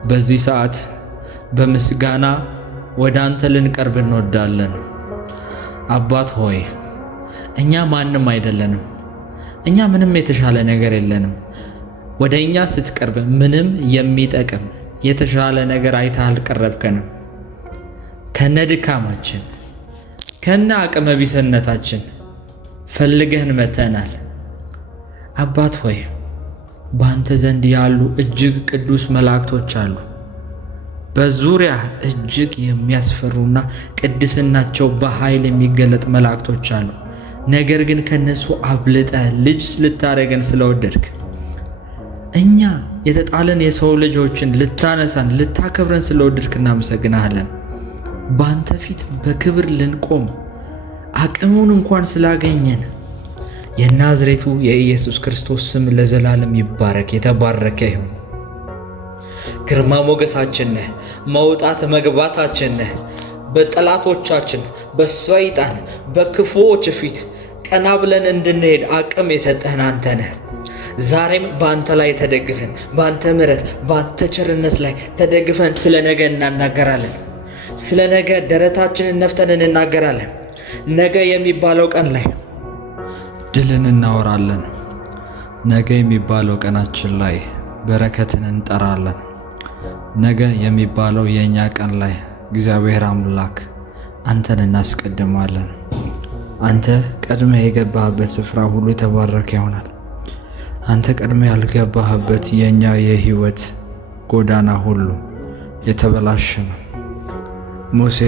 በዚህ ሰዓት በምስጋና ወደ አንተ ልንቀርብ እንወዳለን። አባት ሆይ እኛ ማንም አይደለንም። እኛ ምንም የተሻለ ነገር የለንም። ወደ እኛ ስትቀርብ ምንም የሚጠቅም የተሻለ ነገር አይተህ አልቀረብከንም። ከነ ድካማችን ከነ አቅመ ቢስነታችን ፈልገህን መተናል። አባት ሆይ በአንተ ዘንድ ያሉ እጅግ ቅዱስ መላእክቶች አሉ። በዙሪያ እጅግ የሚያስፈሩና ቅድስናቸው በኃይል የሚገለጥ መላእክቶች አሉ። ነገር ግን ከነሱ አብልጠህ ልጅ ልታረገን ስለወደድክ እኛ የተጣለን የሰው ልጆችን ልታነሳን ልታከብረን ስለወደድክ እናመሰግናለን። በአንተ ፊት በክብር ልንቆም አቅሙን እንኳን ስላገኘን የናዝሬቱ የኢየሱስ ክርስቶስ ስም ለዘላለም ይባረክ፣ የተባረከ ይሁን። ግርማ ሞገሳችን ነህ፣ መውጣት መግባታችን ነህ። በጠላቶቻችን በሰይጣን በክፉዎች ፊት ቀና ብለን እንድንሄድ አቅም የሰጠህን አንተ ነህ። ዛሬም በአንተ ላይ ተደግፈን በአንተ ምሕረት በአንተ ቸርነት ላይ ተደግፈን ስለ ነገ እናናገራለን። ስለ ነገ ደረታችንን ነፍተን እንናገራለን። ነገ የሚባለው ቀን ላይ ድልን እናወራለን። ነገ የሚባለው ቀናችን ላይ በረከትን እንጠራለን። ነገ የሚባለው የእኛ ቀን ላይ እግዚአብሔር አምላክ አንተን እናስቀድማለን። አንተ ቀድመህ የገባህበት ስፍራ ሁሉ የተባረከ ይሆናል። አንተ ቀድመህ ያልገባህበት የእኛ የህይወት ጎዳና ሁሉ የተበላሸ ነው። ሙሴ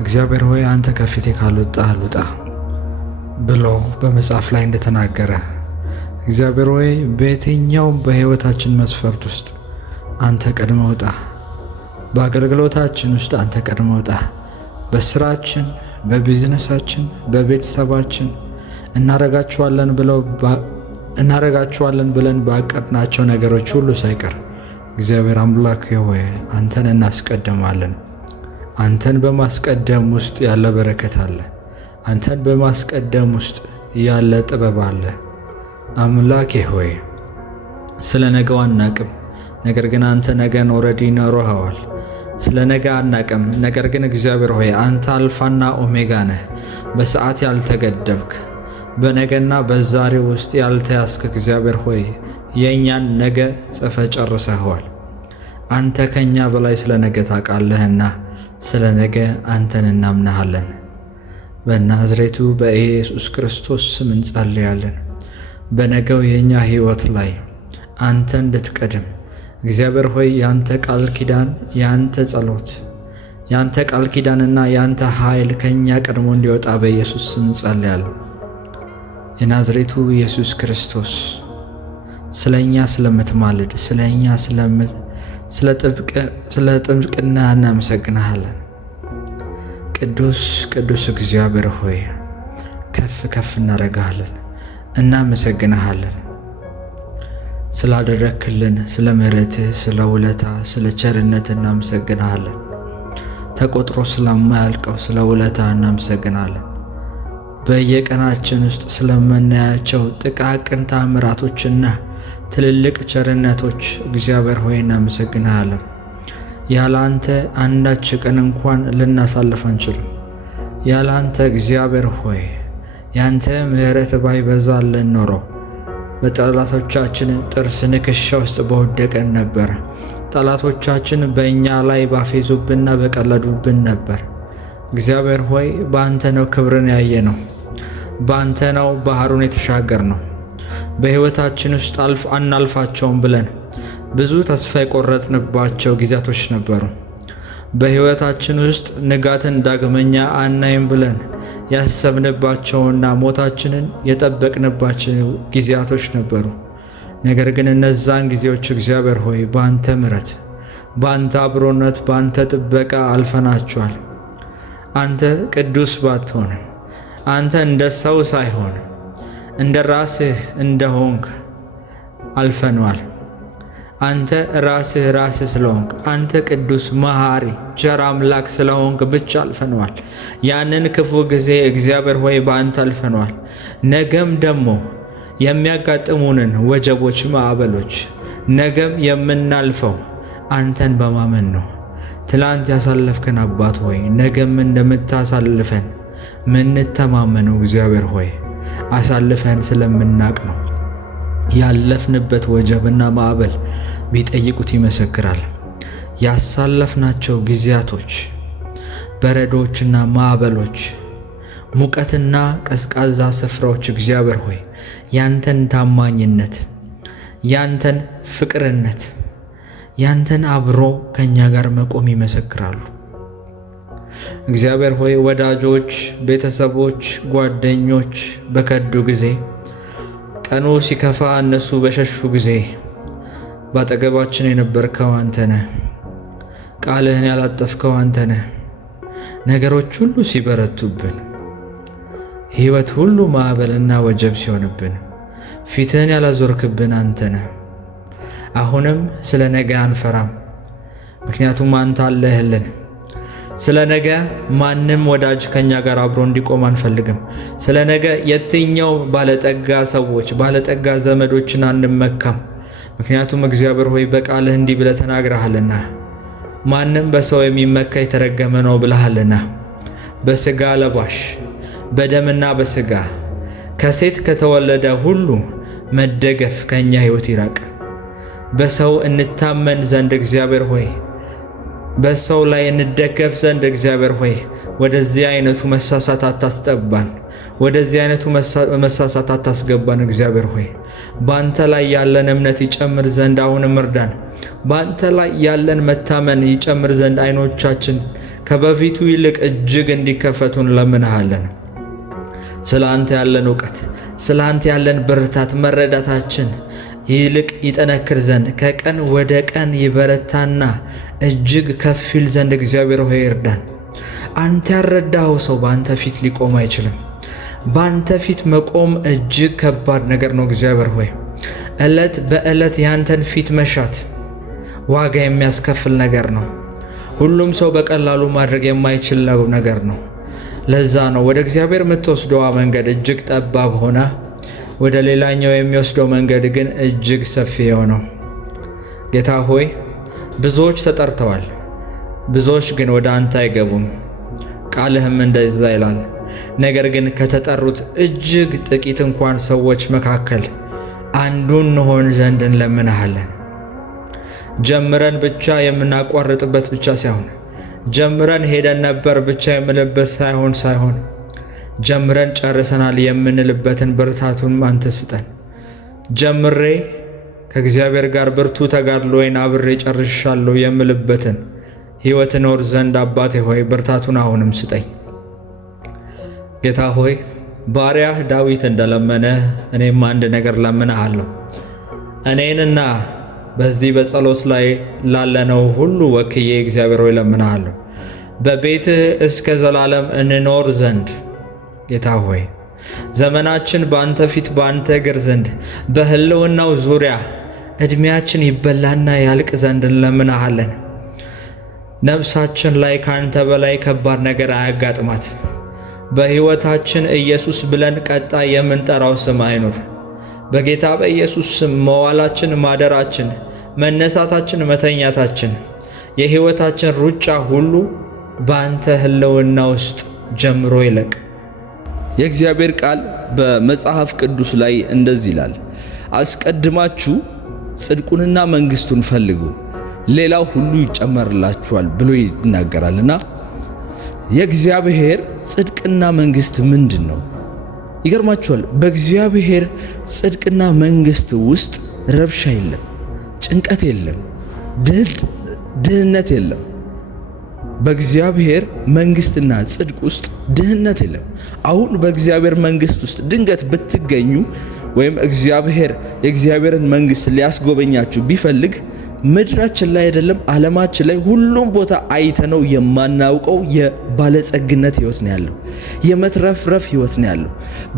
እግዚአብሔር ሆይ አንተ ከፊቴ ካልወጣህ አልወጣ ብሎ በመጽሐፍ ላይ እንደተናገረ እግዚአብሔር ሆይ በየትኛውም በህይወታችን መስፈርት ውስጥ አንተ ቀድመህ ውጣ። በአገልግሎታችን ውስጥ አንተ ቀድመህ ውጣ። በስራችን፣ በቢዝነሳችን፣ በቤተሰባችን እናረጋቸዋለን ብለው እናረጋቸዋለን ብለን ባቀድናቸው ነገሮች ሁሉ ሳይቀር እግዚአብሔር አምላክ ሆይ አንተን እናስቀድማለን። አንተን በማስቀደም ውስጥ ያለ በረከት አለ። አንተን በማስቀደም ውስጥ ያለ ጥበብ አለ። አምላኬ ሆይ ስለ ነገው አናቅም፣ ነገር ግን አንተ ነገን ኦልሬዲ ኖረኸዋል። ስለ ነገ አናቅም፣ ነገር ግን እግዚአብሔር ሆይ አንተ አልፋና ኦሜጋ ነህ። በሰዓት ያልተገደብክ፣ በነገና በዛሬ ውስጥ ያልተያዝክ እግዚአብሔር ሆይ የእኛን ነገ ጽፈ ጨርሰኸዋል። አንተ ከኛ በላይ ስለ ነገ ታውቃለህና ስለ ነገ አንተን እናምናሃለን። በናዝሬቱ በኢየሱስ ክርስቶስ ስም እንጸልያለን። በነገው የኛ ሕይወት ላይ አንተ እንድትቀድም እግዚአብሔር ሆይ ያንተ ቃል ኪዳን፣ ያንተ ጸሎት፣ ያንተ ቃል ኪዳንና ያንተ ኃይል ከኛ ቀድሞ እንዲወጣ በኢየሱስ ስም እንጸልያለን። የናዝሬቱ ኢየሱስ ክርስቶስ ስለኛ ስለምትማልድ፣ ስለኛ ስለ ጥብቅና እናመሰግናለን። ቅዱስ ቅዱስ እግዚአብሔር ሆይ ከፍ ከፍ እናረጋለን፣ እናመሰግናለን። ስላደረክልን ስለ ምሕረትህ፣ ስለ ውለታ፣ ስለ ቸርነት እናመሰግናለን። ተቆጥሮ ስለማያልቀው ስለ ውለታ እናመሰግናለን። በየቀናችን ውስጥ ስለምናያቸው ጥቃቅን ተአምራቶችና ትልልቅ ቸርነቶች እግዚአብሔር ሆይ እናመሰግናለን። ያለ አንተ አንዳች ቀን እንኳን ልናሳልፍ አንችልም። ያለ አንተ እግዚአብሔር ሆይ ያንተ ምሕረት ባይበዛልን ኖሮ በጠላቶቻችን ጥርስ ንክሻ ውስጥ በወደቀን ነበር። ጠላቶቻችን በእኛ ላይ ባፌዙብንና በቀለዱብን ነበር። እግዚአብሔር ሆይ በአንተ ነው ክብርን ያየ ነው። በአንተ ነው ባህሩን የተሻገር ነው። በሕይወታችን ውስጥ አናልፋቸውም ብለን ብዙ ተስፋ የቆረጥንባቸው ጊዜያቶች ነበሩ። በሕይወታችን ውስጥ ንጋትን ዳግመኛ አናይም ብለን ያሰብንባቸውና ሞታችንን የጠበቅንባቸው ጊዜያቶች ነበሩ። ነገር ግን እነዛን ጊዜዎች እግዚአብሔር ሆይ በአንተ ምሕረት፣ በአንተ አብሮነት፣ በአንተ ጥበቃ አልፈናቸዋል። አንተ ቅዱስ ባትሆን፣ አንተ እንደ ሰው ሳይሆን እንደ ራስህ እንደሆንክ አልፈነዋል። አንተ ራስህ ስለሆንክ፣ አንተ ቅዱስ መሐሪ ቸር አምላክ ስለሆንክ ብቻ አልፈነዋል። ያንን ክፉ ጊዜ እግዚአብሔር ሆይ በአንተ አልፈነዋል። ነገም ደግሞ የሚያጋጥሙንን ወጀቦች፣ ማዕበሎች ነገም የምናልፈው አንተን በማመን ነው። ትላንት ያሳለፍከን አባት ሆይ ነገም እንደምታሳልፈን ምንተማመነው እግዚአብሔር ሆይ አሳልፈን ስለምናቅ ነው። ያለፍንበት ወጀብና ማዕበል ቢጠይቁት ይመሰክራል። ያሳለፍናቸው ጊዜያቶች፣ በረዶችና ማዕበሎች፣ ሙቀትና ቀዝቃዛ ስፍራዎች እግዚአብሔር ሆይ ያንተን ታማኝነት፣ ያንተን ፍቅርነት፣ ያንተን አብሮ ከኛ ጋር መቆም ይመሰክራሉ። እግዚአብሔር ሆይ ወዳጆች፣ ቤተሰቦች፣ ጓደኞች በከዱ ጊዜ፣ ቀኑ ሲከፋ እነሱ በሸሹ ጊዜ ባጠገባችን የነበርከው አንተ ነህ። ቃልህን ያላጠፍከው አንተ ነህ። ነገሮች ሁሉ ሲበረቱብን፣ ሕይወት ሁሉ ማዕበልና ወጀብ ሲሆንብን ፊትህን ያላዞርክብን አንተ ነህ። አሁንም ስለ ነገ አንፈራም፣ ምክንያቱም አንተ አለህልን። ስለ ነገ ማንም ወዳጅ ከኛ ጋር አብሮ እንዲቆም አንፈልግም። ስለ ነገ የትኛው ባለጠጋ ሰዎች፣ ባለጠጋ ዘመዶችን አንመካም። ምክንያቱም እግዚአብሔር ሆይ በቃልህ እንዲህ ብለህ ተናግረሃልና ማንም በሰው የሚመካ የተረገመ ነው ብለሃልና። በሥጋ ለባሽ በደምና በሥጋ ከሴት ከተወለደ ሁሉ መደገፍ ከኛ ሕይወት ይራቅ። በሰው እንታመን ዘንድ እግዚአብሔር ሆይ በሰው ላይ እንደገፍ ዘንድ እግዚአብሔር ሆይ ወደዚህ አይነቱ መሳሳት አታስጠባን። ወደዚህ አይነቱ መሳሳት አታስገባን። እግዚአብሔር ሆይ በአንተ ላይ ያለን እምነት ይጨምር ዘንድ አሁንም እርዳን። በአንተ ላይ ያለን መታመን ይጨምር ዘንድ አይኖቻችን ከበፊቱ ይልቅ እጅግ እንዲከፈቱ እንለምንሃለን። ስለ አንተ ያለን እውቀት፣ ስለ አንተ ያለን ብርታት፣ መረዳታችን ይልቅ ይጠነክር ዘንድ ከቀን ወደ ቀን ይበረታና እጅግ ከፍ ይል ዘንድ እግዚአብሔር ሆይ እርዳን። አንተ ያረዳኸው ሰው በአንተ ፊት ሊቆም አይችልም። ባንተ ፊት መቆም እጅግ ከባድ ነገር ነው። እግዚአብሔር ሆይ ዕለት በዕለት ያንተን ፊት መሻት ዋጋ የሚያስከፍል ነገር ነው። ሁሉም ሰው በቀላሉ ማድረግ የማይችለው ነገር ነው። ለዛ ነው ወደ እግዚአብሔር የምትወስደዋ መንገድ እጅግ ጠባብ ሆና ወደ ሌላኛው የሚወስደው መንገድ ግን እጅግ ሰፊ የሆነው። ጌታ ሆይ ብዙዎች ተጠርተዋል፣ ብዙዎች ግን ወደ አንተ አይገቡም። ቃልህም እንደዛ ይላል። ነገር ግን ከተጠሩት እጅግ ጥቂት እንኳን ሰዎች መካከል አንዱን እንሆን ዘንድ እንለምንሃለን። ጀምረን ብቻ የምናቋርጥበት ብቻ ሳይሆን ጀምረን ሄደን ነበር ብቻ የምንልበት ሳይሆን ጀምረን ጨርሰናል የምንልበትን ብርታቱን አንተ ስጠን። ጀምሬ ከእግዚአብሔር ጋር ብርቱ ተጋድሎዬን አብሬ ጨርሻለሁ የምልበትን ሕይወት ኖር ዘንድ አባቴ ሆይ ብርታቱን አሁንም ስጠኝ። ጌታ ሆይ ባሪያህ ዳዊት እንደለመነ እኔም አንድ ነገር ለምንሃለሁ። እኔንና በዚህ በጸሎት ላይ ላለነው ሁሉ ወክዬ እግዚአብሔር ሆይ ለምንሃለሁ፣ በቤትህ እስከ ዘላለም እንኖር ዘንድ ጌታ ሆይ ዘመናችን በአንተ ፊት በአንተ እግር ዘንድ በህልውናው ዙሪያ ዕድሜያችን ይበላና ያልቅ ዘንድ እንለምንሃለን። ነፍሳችን ላይ ካንተ በላይ ከባድ ነገር አያጋጥማት። በሕይወታችን ኢየሱስ ብለን ቀጣይ የምንጠራው ስም አይኑር። በጌታ በኢየሱስ ስም መዋላችን፣ ማደራችን፣ መነሳታችን፣ መተኛታችን፣ የሕይወታችን ሩጫ ሁሉ በአንተ ህልውና ውስጥ ጀምሮ ይለቅ። የእግዚአብሔር ቃል በመጽሐፍ ቅዱስ ላይ እንደዚህ ይላል፣ አስቀድማችሁ ጽድቁንና መንግሥቱን ፈልጉ ሌላው ሁሉ ይጨመርላችኋል ብሎ ይናገራልና የእግዚአብሔር ጽድቅና መንግሥት ምንድን ነው? ይገርማችኋል። በእግዚአብሔር ጽድቅና መንግሥት ውስጥ ረብሻ የለም፣ ጭንቀት የለም፣ ድህነት የለም። በእግዚአብሔር መንግሥትና ጽድቅ ውስጥ ድህነት የለም። አሁን በእግዚአብሔር መንግሥት ውስጥ ድንገት ብትገኙ ወይም የእግዚአብሔርን መንግሥት ሊያስጎበኛችሁ ቢፈልግ ምድራችን ላይ አይደለም ዓለማችን ላይ ሁሉም ቦታ አይተነው የማናውቀው የባለጸግነት ሕይወት ነው ያለው። የመትረፍረፍ ሕይወት ነው ያለው።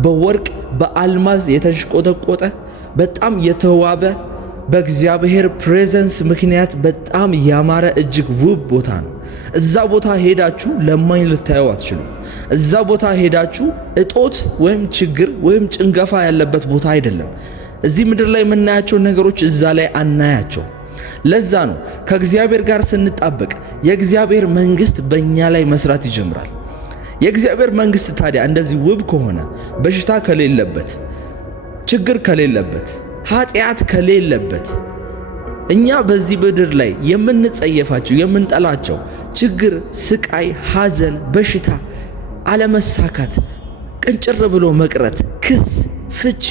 በወርቅ በአልማዝ የተሽቆጠቆጠ በጣም የተዋበ በእግዚአብሔር ፕሬዘንስ ምክንያት በጣም ያማረ እጅግ ውብ ቦታ ነው። እዛ ቦታ ሄዳችሁ ለማኝ ልታዩ አትችሉ። እዛ ቦታ ሄዳችሁ እጦት ወይም ችግር ወይም ጭንገፋ ያለበት ቦታ አይደለም። እዚህ ምድር ላይ የምናያቸው ነገሮች እዛ ላይ አናያቸው። ለዛ ነው ከእግዚአብሔር ጋር ስንጣበቅ የእግዚአብሔር መንግሥት በእኛ ላይ መስራት ይጀምራል። የእግዚአብሔር መንግሥት ታዲያ እንደዚህ ውብ ከሆነ በሽታ ከሌለበት፣ ችግር ከሌለበት፣ ኃጢአት ከሌለበት እኛ በዚህ ምድር ላይ የምንጸየፋቸው የምንጠላቸው ችግር፣ ስቃይ፣ ሐዘን፣ በሽታ፣ አለመሳካት፣ ቅንጭር ብሎ መቅረት፣ ክስ፣ ፍቺ፣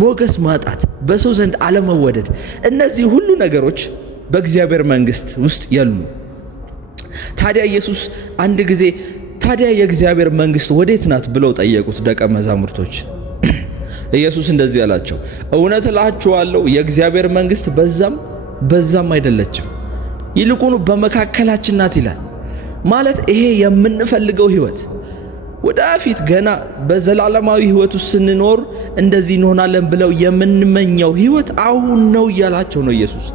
ሞገስ ማጣት፣ በሰው ዘንድ አለመወደድ፣ እነዚህ ሁሉ ነገሮች በእግዚአብሔር መንግሥት ውስጥ የሉ። ታዲያ ኢየሱስ አንድ ጊዜ ታዲያ የእግዚአብሔር መንግሥት ወዴት ናት ብለው ጠየቁት ደቀ መዛሙርቶች። ኢየሱስ እንደዚህ አላቸው፣ እውነት እላችኋለሁ የእግዚአብሔር መንግሥት በዛም አይደለችም፣ ይልቁኑ በመካከላችን ናት ይላል። ማለት ይሄ የምንፈልገው ሕይወት ወደፊት ገና በዘላለማዊ ሕይወት ውስጥ ስንኖር እንደዚህ እንሆናለን ብለው የምንመኘው ሕይወት አሁን ነው እያላቸው ነው ኢየሱስ።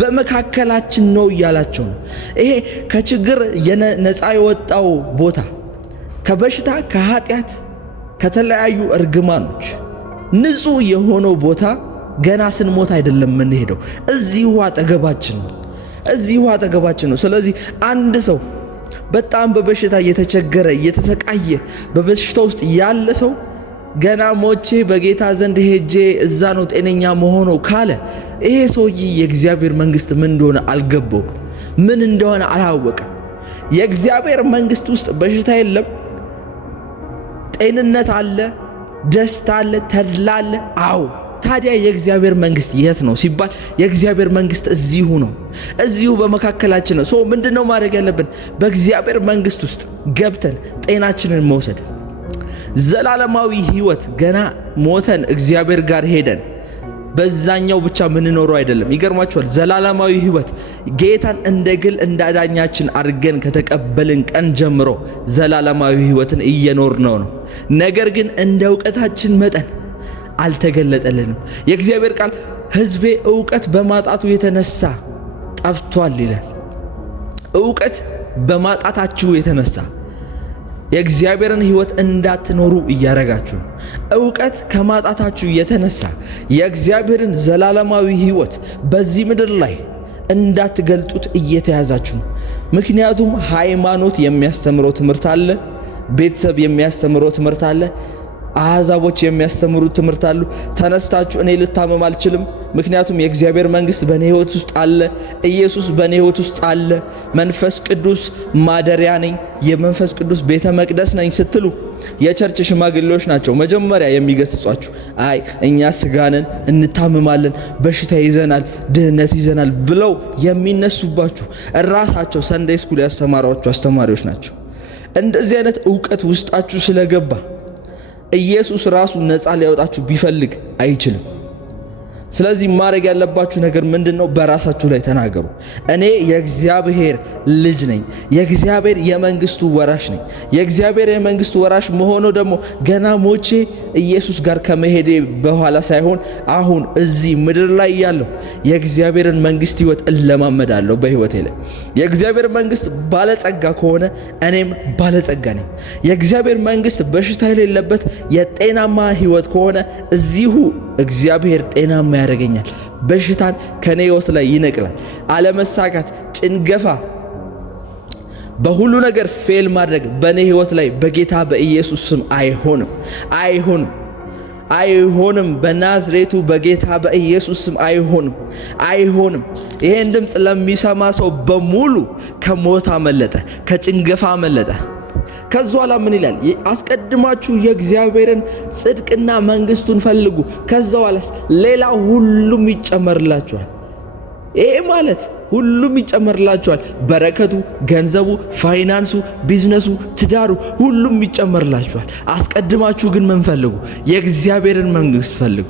በመካከላችን ነው እያላቸው ነው። ይሄ ከችግር ነፃ የወጣው ቦታ፣ ከበሽታ፣ ከኃጢአት፣ ከተለያዩ እርግማኖች ንጹሕ የሆነው ቦታ ገና ስንሞት አይደለም የምንሄደው፣ እዚሁ አጠገባችን ነው። ስለዚህ አንድ ሰው በጣም በበሽታ እየተቸገረ እየተሰቃየ በበሽታ ውስጥ ያለ ሰው ገና ሞቼ በጌታ ዘንድ ሄጄ እዛ ነው ጤነኛ መሆነው ካለ ይሄ ሰውዬ የእግዚአብሔር መንግሥት ምን እንደሆነ አልገባውም፣ ምን እንደሆነ አላወቀም። የእግዚአብሔር መንግሥት ውስጥ በሽታ የለም፣ ጤንነት አለ፣ ደስታ አለ፣ ተድላ አለ። አዎ ታዲያ የእግዚአብሔር መንግሥት የት ነው ሲባል የእግዚአብሔር መንግሥት እዚሁ ነው፣ እዚሁ በመካከላችን ነው። ምንድነው ማድረግ ያለብን? በእግዚአብሔር መንግሥት ውስጥ ገብተን ጤናችንን መውሰድ፣ ዘላለማዊ ሕይወት ገና ሞተን እግዚአብሔር ጋር ሄደን በዛኛው ብቻ ምን ኖረው አይደለም። ይገርማችኋል። ዘላለማዊ ህይወት ጌታን እንደ ግል እንዳዳኛችን አድርገን ከተቀበልን ቀን ጀምሮ ዘላለማዊ ህይወትን እየኖርነው ነው። ነገር ግን እንደ ዕውቀታችን መጠን አልተገለጠልንም። የእግዚአብሔር ቃል ሕዝቤ ዕውቀት በማጣቱ የተነሳ ጠፍቷል ይላል። ዕውቀት በማጣታችሁ የተነሳ የእግዚአብሔርን ህይወት እንዳትኖሩ እያረጋችሁ ነው። ዕውቀት ከማጣታችሁ የተነሳ የእግዚአብሔርን ዘላለማዊ ህይወት በዚህ ምድር ላይ እንዳትገልጡት እየተያዛችሁ ነው። ምክንያቱም ሃይማኖት የሚያስተምረው ትምህርት አለ፣ ቤተሰብ የሚያስተምረው ትምህርት አለ፣ አሕዛቦች የሚያስተምሩት ትምህርት አሉ። ተነስታችሁ እኔ ልታመም አልችልም፣ ምክንያቱም የእግዚአብሔር መንግስት በእኔ ህይወት ውስጥ አለ፣ ኢየሱስ በእኔ ህይወት ውስጥ አለ፣ መንፈስ ቅዱስ ማደሪያ ነኝ፣ የመንፈስ ቅዱስ ቤተ መቅደስ ነኝ ስትሉ የቸርች ሽማግሌዎች ናቸው መጀመሪያ የሚገስጿችሁ። አይ እኛ ስጋንን እንታመማለን፣ በሽታ ይዘናል፣ ድህነት ይዘናል ብለው የሚነሱባችሁ ራሳቸው ሰንደይ ስኩል ያስተማሯችሁ አስተማሪዎች ናቸው። እንደዚህ አይነት ዕውቀት ውስጣችሁ ስለገባ ኢየሱስ ራሱ ነፃ ሊያወጣችሁ ቢፈልግ አይችልም። ስለዚህ ማድረግ ያለባችሁ ነገር ምንድነው? በራሳችሁ ላይ ተናገሩ። እኔ የእግዚአብሔር ልጅ ነኝ፣ የእግዚአብሔር የመንግስቱ ወራሽ ነኝ። የእግዚአብሔር የመንግስቱ ወራሽ መሆኑ ደግሞ ገና ሞቼ ኢየሱስ ጋር ከመሄዴ በኋላ ሳይሆን አሁን እዚህ ምድር ላይ ያለው የእግዚአብሔርን መንግስት ህይወት እለማመዳለሁ በህይወቴ ላይ። የእግዚአብሔር መንግስት ባለጸጋ ከሆነ እኔም ባለጸጋ ነኝ። የእግዚአብሔር መንግስት በሽታ የሌለበት የጤናማ ህይወት ከሆነ እዚሁ እግዚአብሔር ጤናማ ያደርገኛል። በሽታን ከኔ ህይወት ላይ ይነቅላል። አለመሳካት፣ ጭንገፋ፣ በሁሉ ነገር ፌል ማድረግ በኔ ህይወት ላይ በጌታ በኢየሱስ ስም አይሆንም። በናዝሬቱ በጌታ በኢየሱስ ስም አይሆንም። ይሄን ድምፅ ለሚሰማ ሰው በሙሉ ከሞት አመለጠ፣ ከጭንገፋ አመለጠ። ከዛ ኋላ ምን ይላል? አስቀድማችሁ የእግዚአብሔርን ጽድቅና መንግስቱን ፈልጉ፣ ከዛ ኋላስ ሌላ ሁሉም ይጨመርላችኋል። ይሄ ማለት ሁሉም ይጨመርላችኋል። በረከቱ፣ ገንዘቡ፣ ፋይናንሱ፣ ቢዝነሱ፣ ትዳሩ ሁሉም ይጨመርላችኋል። አስቀድማችሁ ግን ምን ፈልጉ? የእግዚአብሔርን መንግስት ፈልጉ።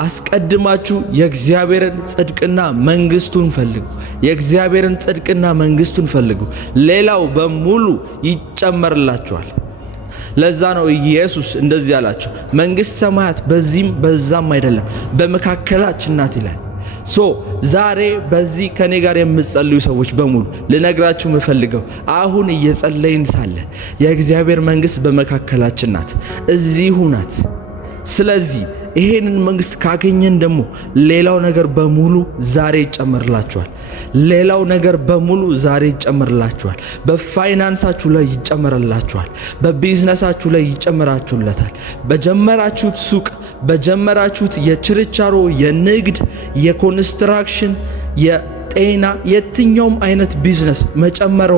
አስቀድማችሁ የእግዚአብሔርን ጽድቅና መንግስቱን ፈልጉ። የእግዚአብሔርን ጽድቅና መንግስቱን ፈልጉ፣ ሌላው በሙሉ ይጨመርላችኋል። ለዛ ነው ኢየሱስ እንደዚህ ያላቸው፣ መንግስት ሰማያት በዚህም በዛም አይደለም በመካከላችን ናት ይላል። ዛሬ በዚህ ከኔ ጋር የምትጸልዩ ሰዎች በሙሉ ልነግራችሁ የምፈልገው አሁን እየጸለይን ሳለ የእግዚአብሔር መንግስት በመካከላችን ናት፣ እዚሁ ናት። ስለዚህ ይሄንን መንግስት ካገኘን ደግሞ ሌላው ነገር በሙሉ ዛሬ ይጨመርላችኋል። ሌላው ነገር በሙሉ ዛሬ ይጨመርላችኋል። በፋይናንሳችሁ ላይ ይጨመርላችኋል። በቢዝነሳችሁ ላይ ይጨመራችሁለታል። በጀመራችሁት ሱቅ፣ በጀመራችሁት የችርቻሮ፣ የንግድ፣ የኮንስትራክሽን፣ የጤና፣ የትኛውም አይነት ቢዝነስ መጨመር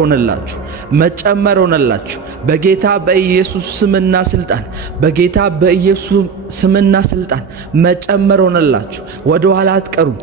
ሆነላችሁ። በጌታ በኢየሱስ ስምና ስልጣን፣ በጌታ በኢየሱስ ስምና ስልጣን መጨመር ሆነላችሁ። ወደ ኋላ አትቀሩም፣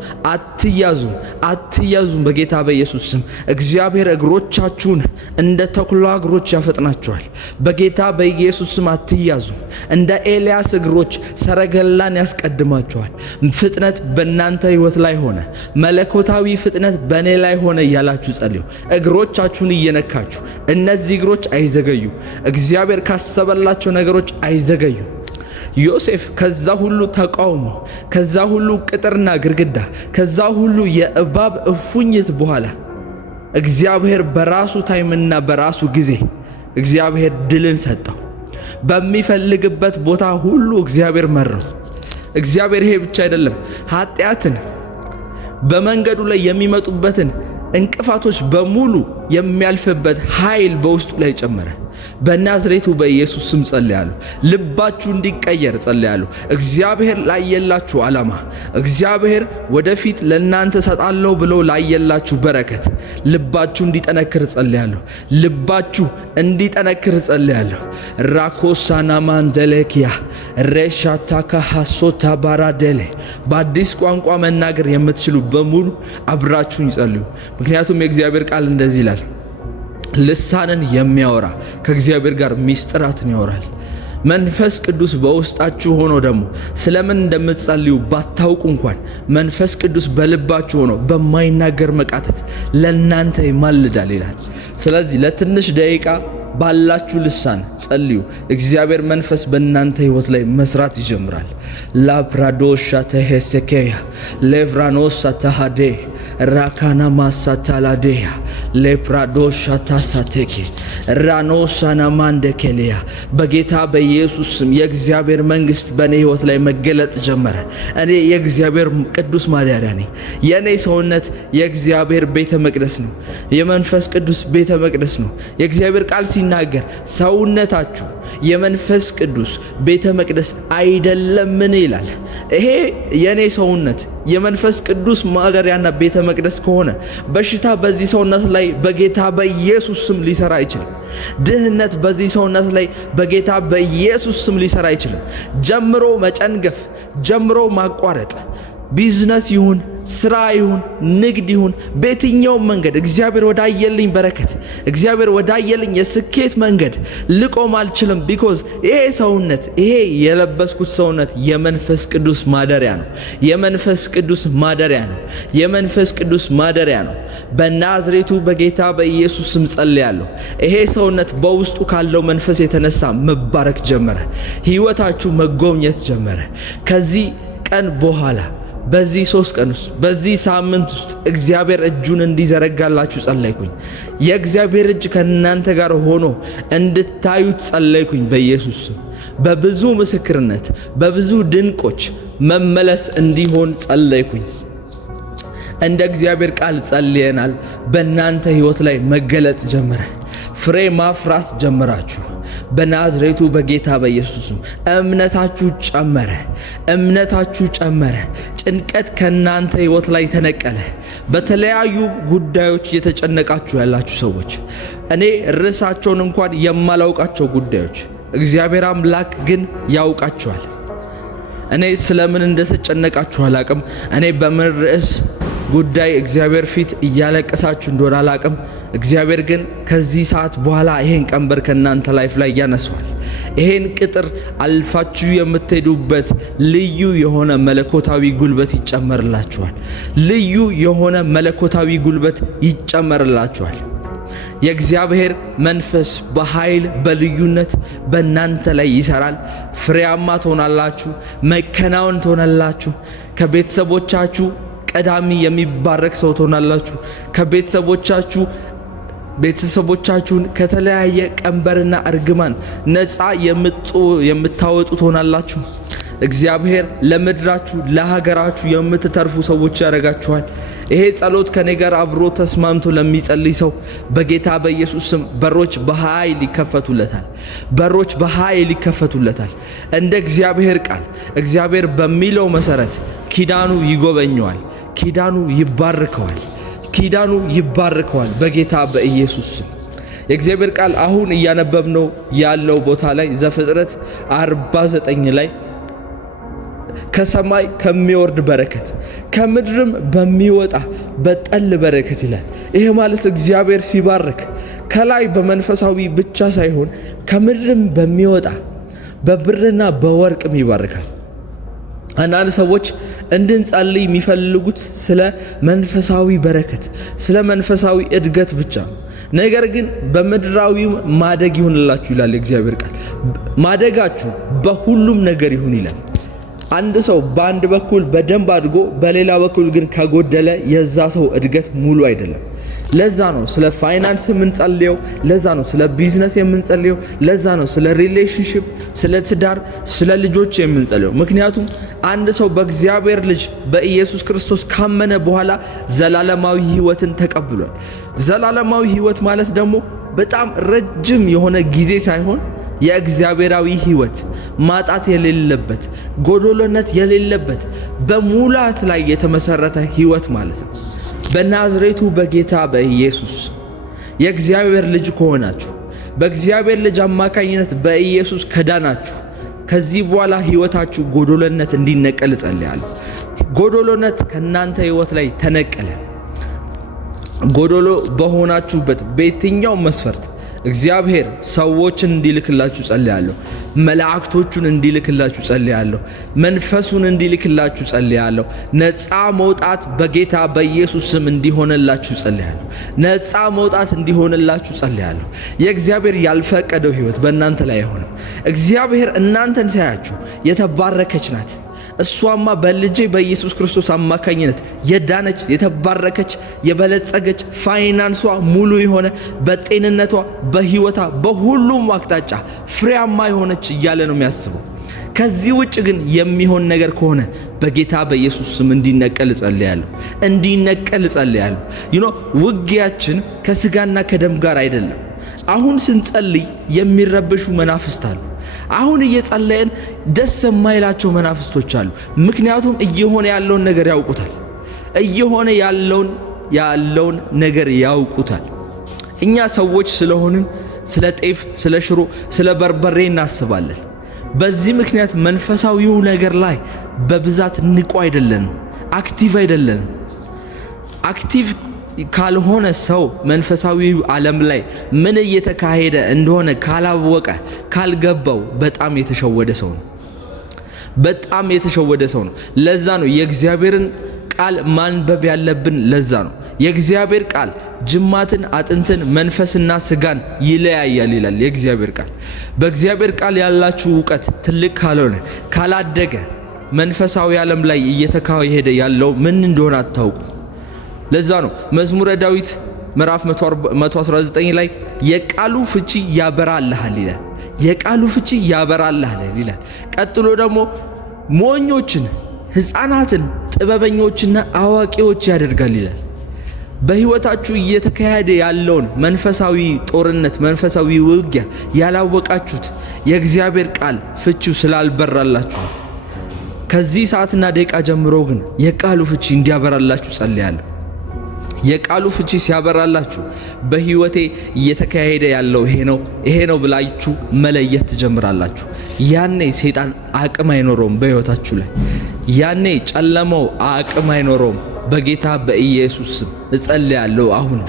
አትያዙም። በጌታ በኢየሱስ ስም እግዚአብሔር እግሮቻችሁን እንደ ተኩላ እግሮች ያፈጥናችኋል። በጌታ በኢየሱስ ስም አትያዙም። እንደ ኤልያስ እግሮች ሰረገላን ያስቀድማችኋል። ፍጥነት በእናንተ ህይወት ላይ ሆነ፣ መለኮታዊ ፍጥነት በእኔ ላይ ሆነ እያላችሁ ጸልዩ። እግሮቻችሁን እየነካችሁ እነዚህ እግሮች አይዘገዩ። እግዚአብሔር ካሰበላቸው ነገሮች አይዘገዩ። ዮሴፍ ከዛ ሁሉ ተቃውሞ፣ ከዛ ሁሉ ቅጥርና ግርግዳ፣ ከዛ ሁሉ የእባብ እፉኝት በኋላ እግዚአብሔር በራሱ ታይምና በራሱ ጊዜ እግዚአብሔር ድልን ሰጠው። በሚፈልግበት ቦታ ሁሉ እግዚአብሔር መራው። እግዚአብሔር ይሄ ብቻ አይደለም፣ ኃጢአትን በመንገዱ ላይ የሚመጡበትን እንቅፋቶች በሙሉ የሚያልፍበት ኃይል በውስጡ ላይ ጨመረ። በናዝሬቱ በኢየሱስ ስም ጸልያለሁ። ልባችሁ እንዲቀየር ጸልያለሁ። እግዚአብሔር ላየላችሁ ዓላማ፣ እግዚአብሔር ወደፊት ለእናንተ ሰጣለሁ ብሎ ላየላችሁ በረከት ልባችሁ እንዲጠነክር ጸልያለሁ። ልባችሁ እንዲጠነክር ጸልያለሁ። ራኮሳና ማንደለኪያ ሬሻታካ ሐሶታ ባራደሌ በአዲስ ቋንቋ መናገር የምትችሉ በሙሉ አብራችሁን ይጸልዩ። ምክንያቱም የእግዚአብሔር ቃል እንደዚህ ይላል፣ ልሳንን የሚያወራ ከእግዚአብሔር ጋር ሚስጥራትን ያወራል። መንፈስ ቅዱስ በውስጣችሁ ሆኖ ደግሞ ስለምን እንደምትጸልዩ ባታውቁ እንኳን መንፈስ ቅዱስ በልባችሁ ሆኖ በማይናገር መቃተት ለእናንተ ይማልዳል ይላል። ስለዚህ ለትንሽ ደቂቃ ባላችሁ ልሳን ጸልዩ። እግዚአብሔር መንፈስ በእናንተ ህይወት ላይ መስራት ይጀምራል። ላብራዶሻ ተሄሰኬያ ሌቭራኖሳ ተሃዴ ራካና ማሳታላዴያ ሌፕራዶሻ ታሳቴኬ ራኖሳ ናማንደኬሊያ በጌታ በኢየሱስ ስም የእግዚአብሔር መንግስት በእኔ ህይወት ላይ መገለጥ ጀመረ። እኔ የእግዚአብሔር ቅዱስ ማደሪያ ነኝ። የእኔ ሰውነት የእግዚአብሔር ቤተ መቅደስ ነው። የመንፈስ ቅዱስ ቤተ መቅደስ ነው። የእግዚአብሔር ቃል ሲናገር ሰውነታችሁ የመንፈስ ቅዱስ ቤተ መቅደስ አይደለምን ይላል። ይሄ የኔ ሰውነት የመንፈስ ቅዱስ ማደሪያና ቤተ መቅደስ ከሆነ በሽታ በዚህ ሰውነት ላይ በጌታ በኢየሱስ ስም ሊሰራ አይችልም። ድህነት በዚህ ሰውነት ላይ በጌታ በኢየሱስ ስም ሊሰራ አይችልም። ጀምሮ መጨንገፍ፣ ጀምሮ ማቋረጥ፣ ቢዝነስ ይሁን ስራ ይሁን ንግድ ይሁን በየትኛውም መንገድ እግዚአብሔር ወዳየልኝ በረከት፣ እግዚአብሔር ወዳየልኝ የስኬት መንገድ ልቆም አልችልም። ቢኮዝ ይሄ ሰውነት፣ ይሄ የለበስኩት ሰውነት የመንፈስ ቅዱስ ማደሪያ ነው። የመንፈስ ቅዱስ ማደሪያ ነው። የመንፈስ ቅዱስ ማደሪያ ነው። በናዝሬቱ በጌታ በኢየሱስ ስም ጸልያለሁ። ይሄ ሰውነት በውስጡ ካለው መንፈስ የተነሳ መባረክ ጀመረ። ህይወታችሁ መጎብኘት ጀመረ። ከዚህ ቀን በኋላ በዚህ 3 ቀን ውስጥ በዚህ ሳምንት ውስጥ እግዚአብሔር እጁን እንዲዘረጋላችሁ ጸለይኩኝ። የእግዚአብሔር እጅ ከእናንተ ጋር ሆኖ እንድታዩት ጸለይኩኝ። በኢየሱስ ስም በብዙ ምስክርነት በብዙ ድንቆች መመለስ እንዲሆን ጸለይኩኝ። እንደ እግዚአብሔር ቃል ጸልየናል። በእናንተ ህይወት ላይ መገለጥ ጀመረ። ፍሬ ማፍራት ጀመራችሁ። በናዝሬቱ በጌታ በኢየሱስም እምነታችሁ ጨመረ። እምነታችሁ ጨመረ። ጭንቀት ከናንተ ህይወት ላይ ተነቀለ። በተለያዩ ጉዳዮች እየተጨነቃችሁ ያላችሁ ሰዎች፣ እኔ ርዕሳቸውን እንኳን የማላውቃቸው ጉዳዮች እግዚአብሔር አምላክ ግን ያውቃቸዋል። እኔ ስለምን እንደተጨነቃችሁ አላቅም። እኔ በምን ርዕስ ጉዳይ እግዚአብሔር ፊት እያለቀሳችሁ እንደሆነ አላቅም። እግዚአብሔር ግን ከዚህ ሰዓት በኋላ ይሄን ቀንበር ከናንተ ላይፍ ላይ ያነሳዋል። ይሄን ቅጥር አልፋችሁ የምትሄዱበት ልዩ የሆነ መለኮታዊ ጉልበት ይጨመርላችኋል። ልዩ የሆነ መለኮታዊ ጉልበት ይጨመርላችኋል። የእግዚአብሔር መንፈስ በኃይል በልዩነት በእናንተ ላይ ይሰራል። ፍሬያማ ትሆናላችሁ። መከናወን ትሆናላችሁ። ከቤተሰቦቻችሁ ቀዳሚ የሚባረክ ሰው ትሆናላችሁ። ቤተሰቦቻችሁን ከተለያየ ቀንበርና እርግማን ነፃ የምታወጡ ትሆናላችሁ። እግዚአብሔር ለምድራችሁ ለሀገራችሁ የምትተርፉ ሰዎች ያደርጋችኋል። ይሄ ጸሎት ከኔ ጋር አብሮ ተስማምቶ ለሚጸልይ ሰው በጌታ በኢየሱስ ስም በሮች በኃይል ይከፈቱለታል። በሮች በኃይል ይከፈቱለታል። እንደ እግዚአብሔር ቃል እግዚአብሔር በሚለው መሰረት ኪዳኑ ይጎበኘዋል። ኪዳኑ ይባርከዋል። ኪዳኑ ይባርከዋል በጌታ በኢየሱስ ስም። የእግዚአብሔር ቃል አሁን እያነበብነው ያለው ቦታ ላይ ዘፍጥረት 49 ላይ ከሰማይ ከሚወርድ በረከት ከምድርም በሚወጣ በጠል በረከት ይላል። ይሄ ማለት እግዚአብሔር ሲባርክ ከላይ በመንፈሳዊ ብቻ ሳይሆን ከምድርም በሚወጣ በብርና በወርቅም ይባርካል። አንዳንድ ሰዎች እንድንጸልይ የሚፈልጉት ስለ መንፈሳዊ በረከት፣ ስለ መንፈሳዊ እድገት ብቻ ነው። ነገር ግን በምድራዊ ማደግ ይሁንላችሁ ይላል እግዚአብሔር ቃል። ማደጋችሁ በሁሉም ነገር ይሁን ይላል። አንድ ሰው በአንድ በኩል በደንብ አድጎ በሌላ በኩል ግን ከጎደለ የዛ ሰው እድገት ሙሉ አይደለም። ለዛ ነው ስለ ፋይናንስ የምንጸልየው። ለዛ ነው ስለ ቢዝነስ የምንጸልየው። ለዛ ነው ስለ ሪሌሽንሺፕ፣ ስለ ትዳር፣ ስለ ልጆች የምንጸልየው። ምክንያቱም አንድ ሰው በእግዚአብሔር ልጅ በኢየሱስ ክርስቶስ ካመነ በኋላ ዘላለማዊ ሕይወትን ተቀብሏል። ዘላለማዊ ሕይወት ማለት ደግሞ በጣም ረጅም የሆነ ጊዜ ሳይሆን የእግዚአብሔራዊ ሕይወት ማጣት የሌለበት፣ ጎዶሎነት የሌለበት፣ በሙላት ላይ የተመሰረተ ሕይወት ማለት ነው። በናዝሬቱ በጌታ በኢየሱስ የእግዚአብሔር ልጅ ከሆናችሁ፣ በእግዚአብሔር ልጅ አማካኝነት በኢየሱስ ከዳናችሁ፣ ከዚህ በኋላ ሕይወታችሁ ጎዶሎነት እንዲነቀል እጸልያለሁ። ጎዶሎነት ከናንተ ሕይወት ላይ ተነቀለ። ጎዶሎ በሆናችሁበት በየትኛው መስፈርት እግዚአብሔር ሰዎችን እንዲልክላችሁ ጸልያለሁ። መላእክቶቹን እንዲልክላችሁ ጸልያለሁ። መንፈሱን እንዲልክላችሁ ጸልያለሁ። ነፃ መውጣት በጌታ በኢየሱስ ስም እንዲሆንላችሁ ጸልያለሁ። ነፃ መውጣት እንዲሆንላችሁ ጸልያለሁ። የእግዚአብሔር ያልፈቀደው ሕይወት በእናንተ ላይ አይሆንም። እግዚአብሔር እናንተን ሳያችሁ የተባረከች ናት። እሷማ በልጄ በኢየሱስ ክርስቶስ አማካኝነት የዳነች የተባረከች የበለጸገች ፋይናንሷ ሙሉ የሆነ በጤንነቷ በሕይወቷ በሁሉም አቅጣጫ ፍሬያማ የሆነች እያለ ነው የሚያስበው። ከዚህ ውጭ ግን የሚሆን ነገር ከሆነ በጌታ በኢየሱስ ስም እንዲነቀል ጸልያለሁ። እንዲነቀል ጸልያለሁ። ውጊያችን ከስጋና ከደም ጋር አይደለም። አሁን ስንጸልይ የሚረብሹ መናፍስት አሉ። አሁን እየጸለየን ደስ የማይላቸው መናፍስቶች አሉ። ምክንያቱም እየሆነ ያለውን ነገር ያውቁታል። እየሆነ ያለውን ነገር ያውቁታል። እኛ ሰዎች ስለሆንን ስለ ጤፍ፣ ስለ ሽሮ፣ ስለ በርበሬ እናስባለን። በዚህ ምክንያት መንፈሳዊው ነገር ላይ በብዛት ንቁ አይደለንም፣ አክቲቭ አይደለንም። አክቲቭ ካልሆነ ሰው መንፈሳዊ ዓለም ላይ ምን እየተካሄደ እንደሆነ ካላወቀ ካልገባው በጣም የተሸወደ ሰው ነው። በጣም የተሸወደ ሰው ነው። ለዛ ነው የእግዚአብሔርን ቃል ማንበብ ያለብን። ለዛ ነው የእግዚአብሔር ቃል ጅማትን፣ አጥንትን፣ መንፈስና ስጋን ይለያያል ይላል የእግዚአብሔር ቃል። በእግዚአብሔር ቃል ያላችሁ ዕውቀት ትልቅ ካልሆነ ካላደገ መንፈሳዊ ዓለም ላይ እየተካሄደ ያለው ምን እንደሆነ አታውቁ። ለዛ ነው መዝሙረ ዳዊት ምዕራፍ 119 ላይ የቃሉ ፍቺ ያበራልሃል ይላል። የቃሉ ፍቺ ያበራልሃል ይላል። ቀጥሎ ደግሞ ሞኞችን፣ ሕፃናትን ጥበበኞችና አዋቂዎች ያደርጋል ይላል። በሕይወታችሁ እየተካሄደ ያለውን መንፈሳዊ ጦርነት፣ መንፈሳዊ ውጊያ ያላወቃችሁት የእግዚአብሔር ቃል ፍቺው ስላልበራላችሁ ከዚህ ሰዓትና ደቂቃ ጀምሮ ግን የቃሉ ፍቺ እንዲያበራላችሁ ጸልያለሁ። የቃሉ ፍቺ ሲያበራላችሁ በሕይወቴ እየተካሄደ ያለው ይሄ ነው ብላችሁ መለየት ትጀምራላችሁ። ያኔ ሰይጣን አቅም አይኖረውም በሕይወታችሁ ላይ። ያኔ ጨለማው አቅም አይኖረውም። በጌታ በኢየሱስ ስም እጸልያለሁ አሁን